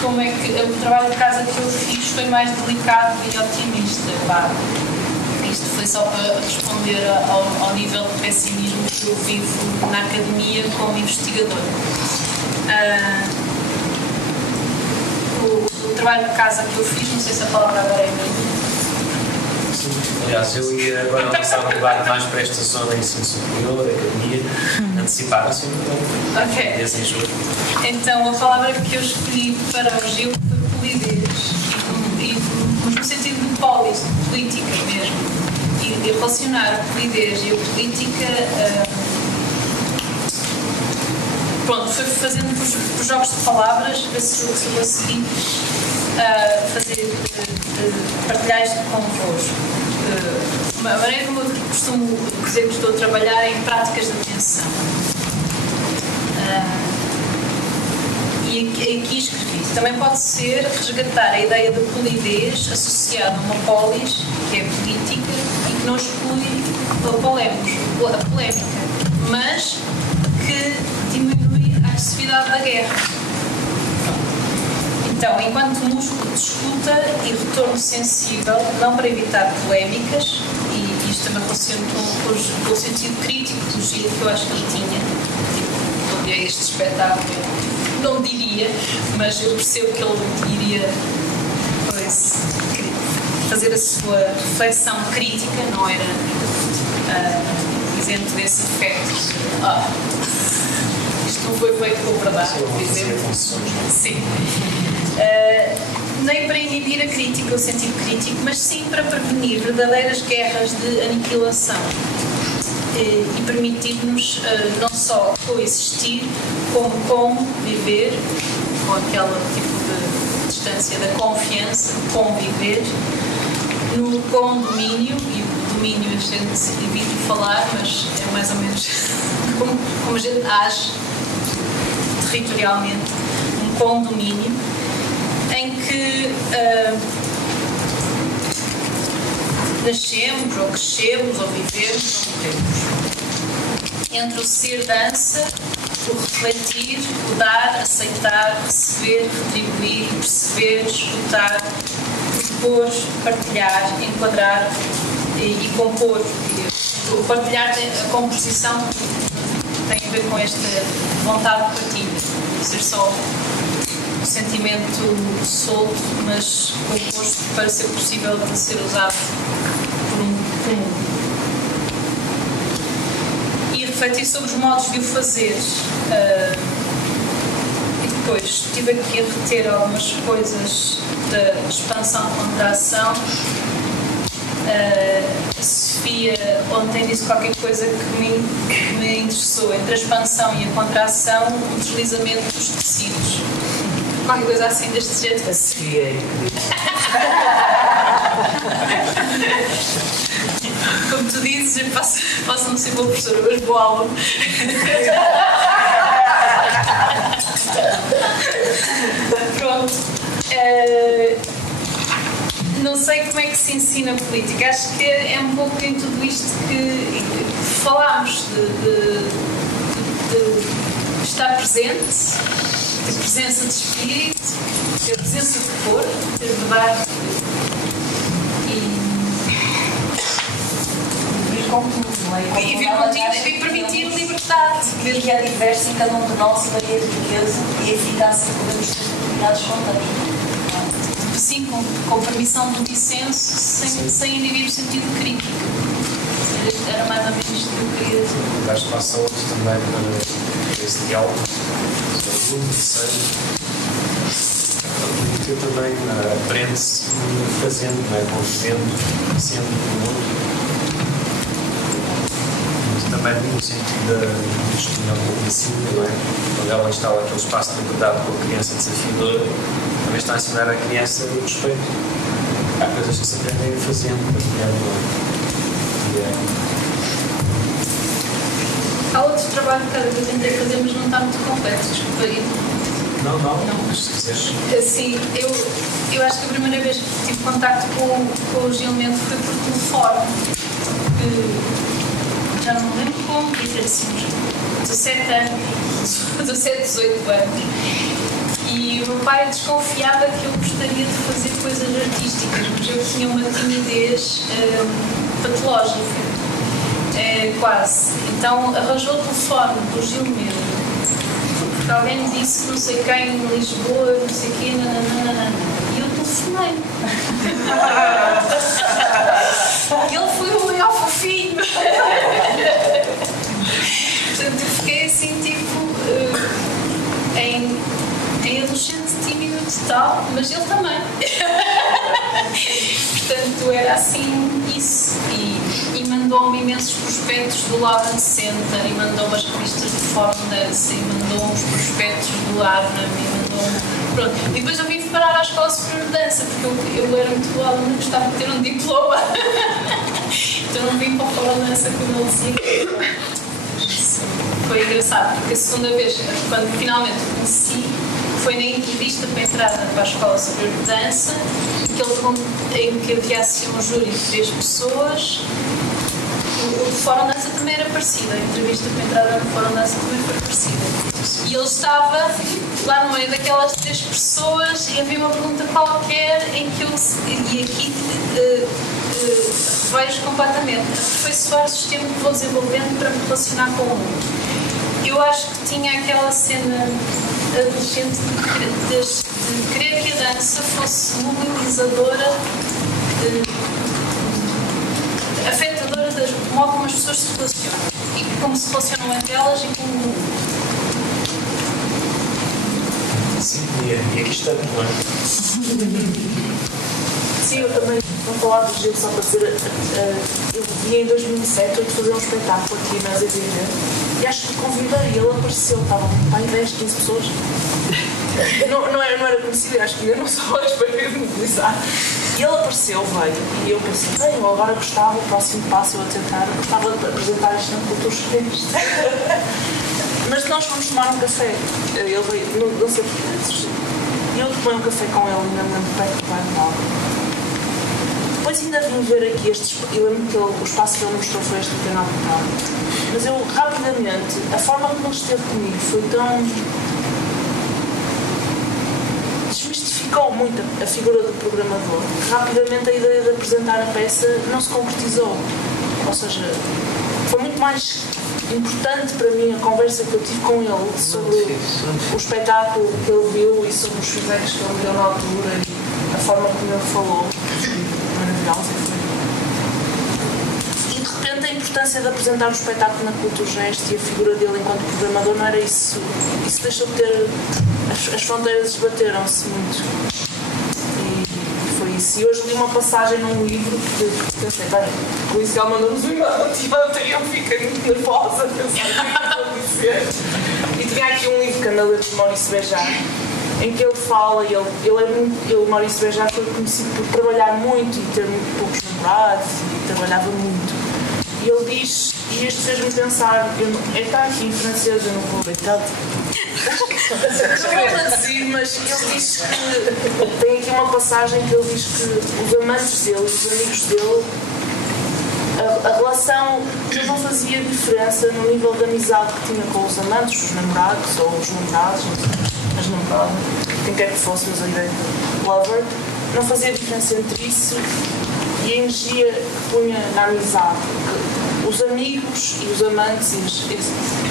Como é que o trabalho de casa que eu fiz foi mais delicado e otimista, claro. Isto foi só para responder ao nível de pessimismo que eu vivo na academia como investigadora. O trabalho de casa que eu fiz, não sei se a palavra agora é minha. Aliás, eu ia agora lançar um debate mais para esta zona de ensino superior, academia, antecipar-se Ok. desde em julho. Então, a palavra que eu escolhi para o Gil foi polidez, e no sentido de polis, de política mesmo. e relacionar a polidez e a política, pronto, foi fazendo por jogos de palavras, ver se eu consegui partilhar isto convosco. A maneira como eu costumo dizer que estou a trabalhar é em práticas de atenção. E aqui escrevi. Também pode ser resgatar a ideia da polidez associada a uma polis, que é política, e que não exclui a polémica, mas que diminui a agressividade da guerra. Então, enquanto músculo de escuta e retorno sensível, não para evitar polémicas, e isto também relaciona com o sentido crítico do Gil que eu acho que ele tinha, tipo, é este espetáculo. Não diria, mas eu percebo que ele iria fazer a sua reflexão crítica, não era isento desse defeito. Isto não foi feito com verdade, por exemplo. Sim. Nem para inibir a crítica, o sentido crítico, mas sim para prevenir verdadeiras guerras de aniquilação e permitir-nos não só coexistir, como viver com aquele tipo de distância da confiança, conviver no condomínio, e o domínio a gente evita falar, mas é mais ou menos como a gente age territorialmente, um condomínio em que nascemos, ou crescemos, ou vivemos, ou morremos. Entre o ser dança, o refletir, o dar, aceitar, receber, retribuir, perceber, escutar, propor, partilhar, enquadrar e compor. O partilhar, a composição tem a ver com esta vontade de partilha, ser só um sentimento solto, mas composto para ser possível de ser usado por um comum. E refletir sobre os modos de o fazer. E depois estive aqui a reter algumas coisas da expansão-contração. A Sofia ontem disse qualquer coisa que me interessou. Entre a expansão e a contração, o deslizamento dos tecidos. Qualquer coisa assim deste jeito. A Sofia. Como tu dizes, eu posso não ser boa professora, mas boa aula. Pronto. Não sei como é que se ensina política. Acho que é um pouco em tudo isto que falámos de estar presente, ter presença de espírito, ter presença de corpo, ter verdade e vir contigo e permitir liberdade. Ver que é diverso em cada um de nós e varia de riqueza e a eficácia que podemos ter determinados contextos. Sim, com permissão do dissenso, sem inibir o sentido crítico. Era mais ou menos isto que eu queria dizer. Dar espaço a outros também para esse diálogo, sobre o terceiro. A política também aprende-se fazendo, não é? Convivendo, sendo com o outro. Também no sentido da testemunha ao princípio, não é? Quando ela instala aquele espaço de liberdade com a criança desafiadora, também está a ensinar à criança o respeito. Há coisas que se aprendem fazendo, Há outro trabalho que eu tentei fazer, mas não está muito completo, desculpa aí. Não, mas se quiseres. Sim, eu acho que a primeira vez que tive contacto com o Gilmento foi por telefone. Já não me lembro como, devia ter assim, 18 anos. E o meu pai desconfiava que eu gostaria de fazer coisas artísticas, mas eu tinha uma timidez patológica, quase. Então arranjou o telefone do Gilmento, porque alguém me disse não sei quem, em Lisboa, não sei o quê, nananana. E eu telefonei. Ele foi o maior fofinho. Portanto, eu fiquei assim, tipo, em adolescente tímido total, mas ele também. Portanto, era assim, isso. disse, e mandou-me imensos prospectos do Lauren Center, e mandou-me as revistas do Fórum Dance, e mandou-me os prospectos do Arnhem, e mandou-me... Pronto. E depois eu vim parar à Escola Superior de Dança, porque eu era muito boa aluna, gostava de ter um diploma. Então não vim para o Fórum Dança como ele dizia. Foi engraçado, porque a segunda vez, quando finalmente o conheci, foi na entrevista para a entrada para a Escola Superior de Dança, em que havia assim um júri de 3 pessoas. O Fórum Dança também era parecido, a entrevista para a entrada no Fórum Dança também foi parecida. E ele estava lá no meio daquelas 3 pessoas e havia uma pergunta qualquer em que eu, e aqui vejo completamente, aperfeiçoar o sistema que vou desenvolvendo para me relacionar com o mundo. Eu acho que tinha aquela cena adolescente de querer que a dança fosse mobilizadora, afetadora do modo como as pessoas se relacionam e como se relacionam entre elas e com o mundo. Sim, e aqui está muito bem. Sim, eu também vou falar do Gil, só para dizer, eu vim em 2007 eu de fazer um espetáculo aqui na ZVG e acho que convidei, ele apareceu, estava com pai 10, 15 pessoas. Não era conhecido, acho que ainda não sou hoje para me mobilizar. E ele apareceu, veio, e eu pensei, bem, eu agora gostava, o próximo passo eu a tentar, gostava de apresentar isto na Cultura Feminista. Mas nós fomos tomar um café, ele veio, não sei porquê, e eu tomei um café com ele, ainda me lembro perto do bairro de Alba. Depois ainda vim ver aqui estes, eu lembro que o espaço que ele mostrou foi este pequeno bocado. Mas eu, rapidamente, a forma como ele esteve comigo foi tão... desmistificou muito a figura do programador, que rapidamente a ideia de apresentar a peça não se concretizou. Ou seja, foi muito mais importante para mim a conversa que eu tive com ele sobre o espetáculo que ele viu e sobre os feedbacks que ele me deu na altura e a forma como ele falou. Maravilhosa. E de repente a importância de apresentar o espetáculo na Culturgest e a figura dele enquanto programador não era isso. Isso deixou de ter... As fronteiras esbateram-se muito. E foi isso. E hoje li uma passagem num livro que pensei, bem, o Luís Gal mandou-nos um e-mail e eu fiquei muito nervosa a pensar o que vou dizer. E tinha aqui um livro que anda a ler de Maurício Bejar, em que ele fala, ele Maurício Bejar foi conhecido por trabalhar muito e ter muito poucos namorados e trabalhava muito. E ele diz, e este fez-me pensar, está aqui em francês, eu não vou ver tanto. Não vou traduzir, mas ele diz que tem aqui uma passagem que ele diz que os amantes dele, os amigos dele, a relação que não fazia diferença no nível de amizade que tinha com os amantes, os namorados ou os namorados, as namoradas, quem quer que fosse, mas a ideia de lover, não fazia diferença entre isso e a energia que punha na amizade. Os amigos e os amantes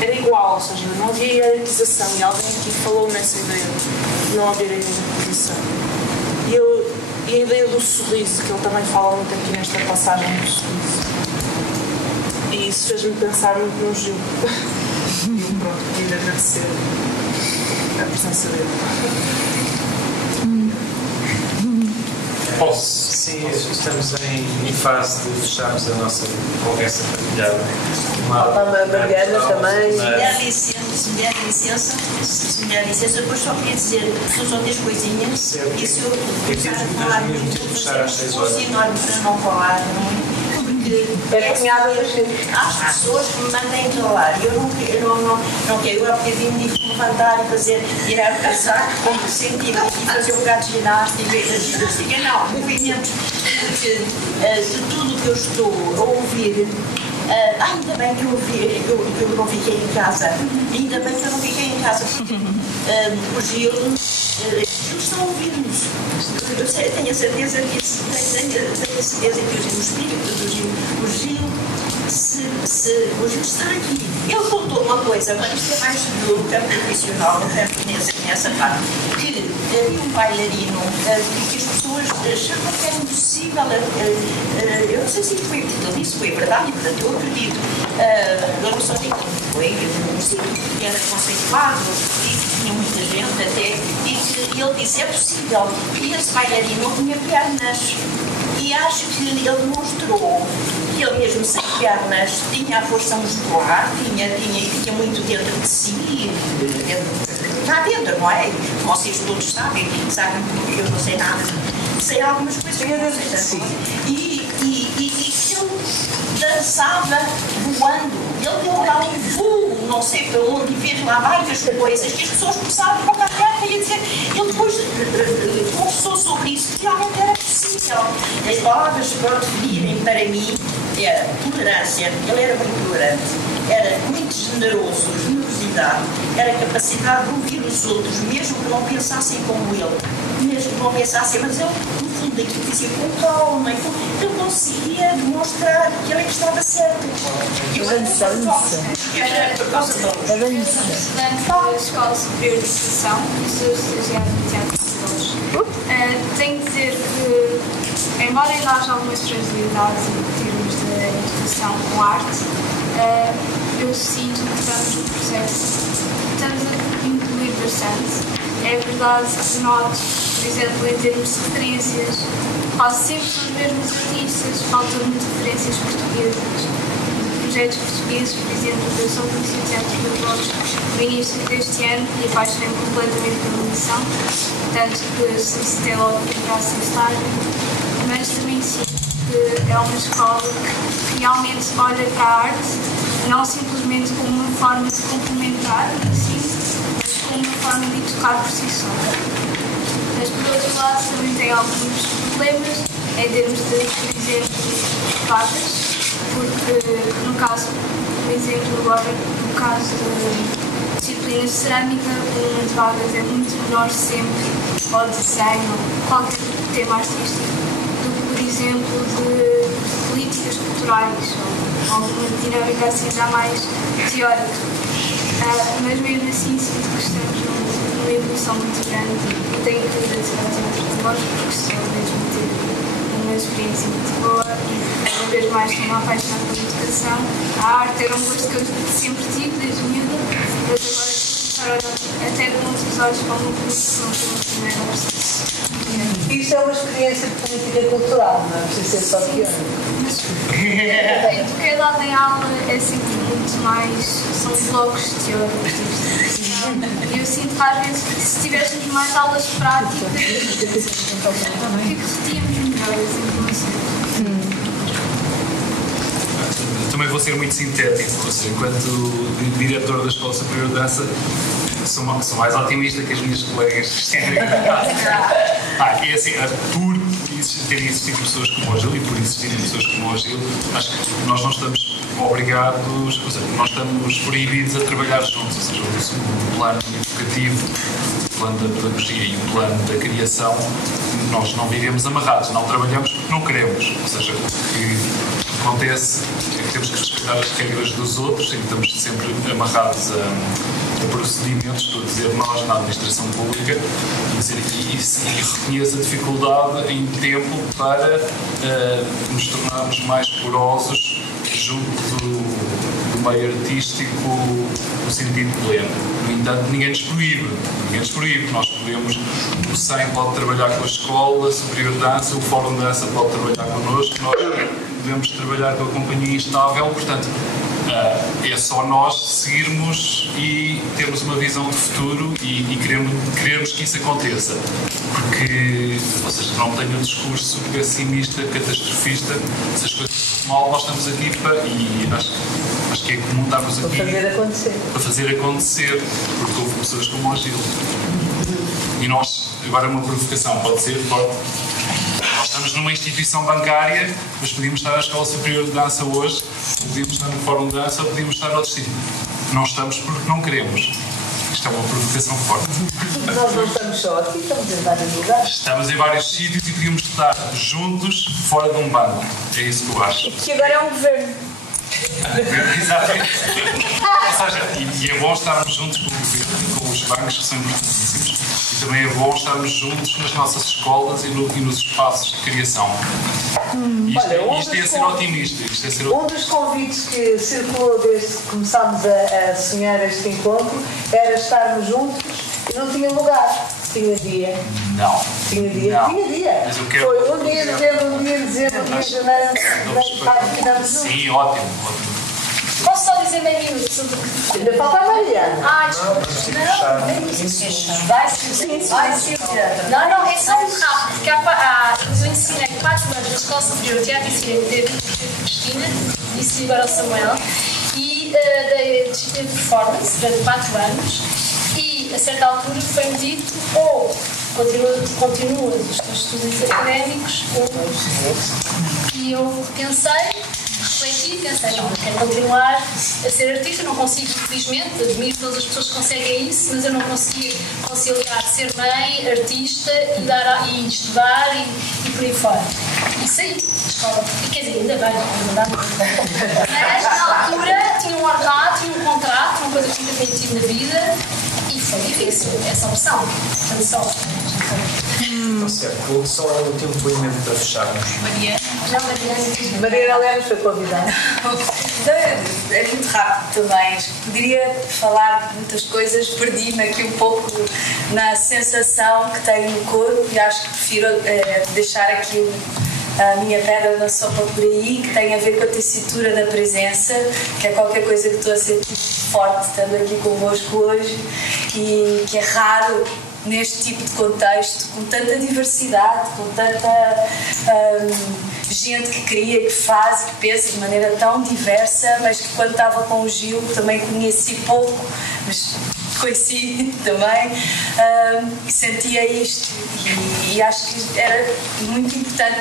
era igual, ou seja, não havia hierarquização e alguém aqui falou nessa ideia de não haver hierarquização. E a ideia do sorriso, que ele também fala muito aqui nesta passagem do sorriso. E isso fez-me pensar muito no Gil. E pronto, queria agradecer a presença dele. Sim, estamos em fase de fecharmos a nossa conversa partilhada. A Mariana também. Se me der licença, depois só queria dizer só 10 coisinhas. E se eu começar a falar muito, é enorme para não falar muito. É cunhada das As pessoas que me mandem falar. Eu não quero. Eu tive de me levantar e fazer, virar o casaco, sentir e fazer um bocado de ginástica. Não, movimentos. Porque de tudo que eu estou a ouvir, ainda bem que eu não fiquei em casa. Ainda bem que eu não fiquei em casa. O Gil, eles estão a ouvir-nos. Eu tenho a certeza que o espírito do Gil, o Gil está aqui. Ele contou uma coisa, mas isto é mais do campo profissional, no campo nessa parte, que havia um bailarino que as pessoas achavam que era impossível. Eu não sei se ele disse foi verdade, e portanto eu acredito. Eu não só digo que foi um sítio que era conceituado e que tinha muita gente até, e ele disse: é possível. E esse bailarino tinha pernas. E acho que ele demonstrou que ele mesmo sem pernas tinha a força muscular, tinha muito dentro de si, está dentro, não é? Vocês todos sabem que eu não sei nada, sei algumas coisas que não sei. E ele dançava voando, ele deu lá um voo, não sei para onde, e fez lá várias coisas que as pessoas começaram a colocar e a dizer, ele depois conversou sobre isso, que realmente era possível. As palavras para definirem para mim era tolerância, ele era muito tolerante, era muito generoso, generosidade, era capacidade de ouvir os outros, mesmo que não pensassem como ele, mesmo que não pensassem, mas ele, no fundo, aquilo dizia com calma, ele conseguia demonstrar que ele é que estava certo. Era por causa de estudante da Escola Superior de Educação, e sou estagiário no Teatro de Lourdes. Tenho de dizer que, embora ainda haja algumas fragilidades em termos de educação com arte, eu sinto que estamos no processo, estamos a incluir bastante. É verdade que noto, por exemplo, em termos de referências, quase sempre são os mesmos artistas, faltam muito referências portuguesas, projetos portugueses, por exemplo, eu só conheci o Teatro de Lourdes no início deste ano e apaixonei-me completamente pela missão, tanto que solicitei logo para esse estágio, mas também sinto que é uma escola que realmente olha para a arte, não simplesmente como uma forma de complementar, assim, mas como uma forma de educar por si só. Mas por outro lado também tem alguns problemas em termos de, por exemplo, vagas, porque no caso, por exemplo, agora no caso de disciplinas de cerâmica, o número de vagas é muito menor sempre, ou desenho, qualquer tema artístico, do que, por exemplo, de políticas culturais, ou alguma dinâmica assim já mais teórica. Mas mesmo assim sinto que estamos numa evolução muito grande e tenho que agradecer ao Teatro de Lourdes porque estou mesmo a ter uma experiência muito boa e cada vez mais estou-me apaixonada pela educação. A arte era um gosto que eu sempre tive desde miúda, mas agora começar a olhar até com outros olhos para uma produção que eu não era preciso. Isto é uma experiência de política cultural, não é preciso ser só teórico. A educadade em aula é sempre muito mais, são blocos teóricos. E eu sinto que às vezes, se tivéssemos mais aulas práticas, retíamos melhor as informações. Também vou ser muito sintético, ou seja, enquanto diretor da Escola Superior de Dança, sou mais otimista que as minhas colegas que estão e assim, por terem existido pessoas como o Gil e por existirem pessoas como o Gil, acho que nós não estamos obrigados, ou seja, nós estamos proibidos a trabalhar juntos, ou seja, o plano educativo, o plano da pedagogia e o plano da criação, nós não vivemos amarrados, não trabalhamos porque não queremos, ou seja, o que acontece é que temos que respeitar as regras dos outros e estamos sempre amarrados a procedimentos, estou a dizer nós na administração pública, e reconheço a dificuldade em tempo para nos tornarmos mais porosos junto do meio artístico no sentido pleno. No entanto, ninguém nos proíbe. Nós podemos, o SEM pode trabalhar com a Escola Superior de Dança, o Fórum de Dança pode trabalhar connosco, nós podemos trabalhar com a Companhia Instável, portanto, é só nós seguirmos e termos uma visão de futuro e queremos que isso aconteça. Porque, ou seja, não tenho um discurso pessimista, catastrofista, se as coisas estão mal, nós estamos aqui e acho que é comum estarmos aqui para fazer acontecer, porque houve pessoas como o Gil. E nós, agora uma provocação, pode ser, nós estamos numa instituição bancária, mas podíamos estar na Escola Superior de Dança hoje, podíamos estar no Fórum de Dança, ou podíamos estar noutro sítio. Não estamos porque não queremos. Isto é uma provocação forte. Nós não estamos só aqui, estamos em vários lugares. Estamos em vários sítios e podíamos estar juntos fora de um banco. É isso que eu acho. Que agora é um governo. Exatamente. Ou seja, e é bom estarmos juntos com o governo e com os bancos que são importantíssimos. E também é bom estarmos juntos nas nossas escolas e nos espaços de criação. Isto é ser otimista. Um dos convites que circulou desde que começámos a sonhar este encontro era estarmos juntos e não tinha lugar. Tinha dia. Não. Tinha dia? Não. Tinha dia. Mas eu quero... Foi um dia de dezembro, um dia de dezembro, um dia de janeiro, Sim, ótimo. Posso só dizer meio minuto sobre o que... Ainda falta a Mariana. Ai, desculpa. Vai ser. Não, é só muito rápido, porque eu ensinei 4 anos na Escola Superior de Teatro e Cinema de Cristina, disse agora ao Samuel, e dei disciplina de performance durante 4 anos, e a certa altura foi-me dito, ou continuas os teus estudos académicos, e eu pensei, não, eu quero continuar a ser artista, não consigo, infelizmente, admiro todas as pessoas que conseguem isso, mas eu não consegui conciliar ser mãe, artista e estudar e por aí fora. E saí da escola, quer dizer, ainda bem, não dá muito bem. Mas na altura tinha um ordenado, tinha um contrato, uma coisa que nunca tinha tido na vida, e foi difícil, essa opção. Portanto, só. Está certo. Só o último depoimento para fecharmos. Mariana Lemos foi convidada. É muito rápido também. Poderia falar de muitas coisas, perdi-me aqui um pouco na sensação que tenho no corpo e acho que prefiro deixar aqui a minha pedra na sopa por aí, que tem a ver com a tessitura da presença, que é qualquer coisa que estou a sentir forte estando aqui convosco hoje e que é raro neste tipo de contexto, com tanta diversidade, com tanta gente que cria, que faz, que pensa de maneira tão diversa, mas que quando estava com o Gil também conheci pouco, mas conheci também e sentia isto e acho que era muito importante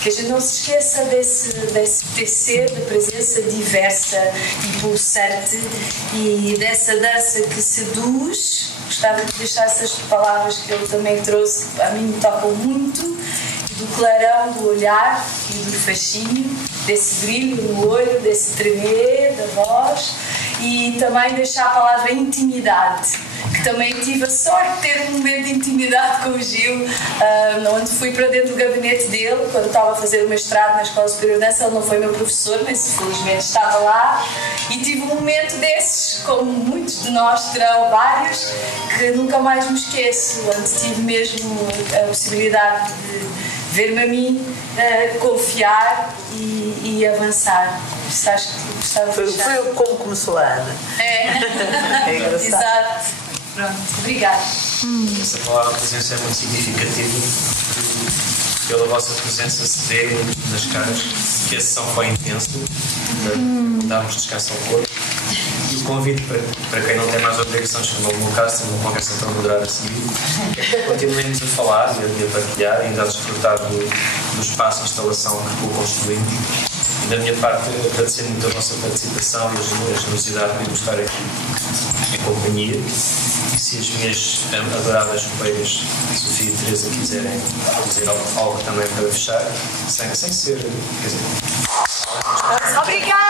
que a gente não se esqueça desse tecer da presença diversa e pulsante e dessa dança que seduz. Gostava de deixar essas palavras que ele também trouxe, que a mim me tocam muito, do clarão do olhar e do fascínio, desse brilho no olho, desse tremer da voz, e também deixar a palavra intimidade, que também tive a sorte de ter um momento de intimidade com o Gil, onde fui para dentro do gabinete dele, quando estava a fazer o mestrado na Escola Superior de Dança. Ele não foi meu professor, mas felizmente estava lá, e tive um momento desses, como muitos de nós terão vários, que nunca mais me esqueço, onde tive mesmo a possibilidade de ver-me a mim, confiar e avançar. Isso acho que gostava de deixar. Foi como começou a Ana. É engraçado. Exato. Pronto, obrigada. Essa palavra presença é muito significativa, pela vossa presença se vê nas caras que a sessão foi intensa, darmos descanso ao corpo. E o convite para quem não tem mais obrigações, como no meu caso, tem uma conversa tão moderada a seguir, é que continuemos a falar e a partilhar e ainda a desfrutar do espaço de instalação que co-construímos. E da minha parte, agradecer muito a vossa participação e a generosidade de estar aqui em companhia. E se as minhas adoradas colegas Sofia e Teresa quiserem dizer algo também para fechar, sem ser, quer dizer... Obrigada!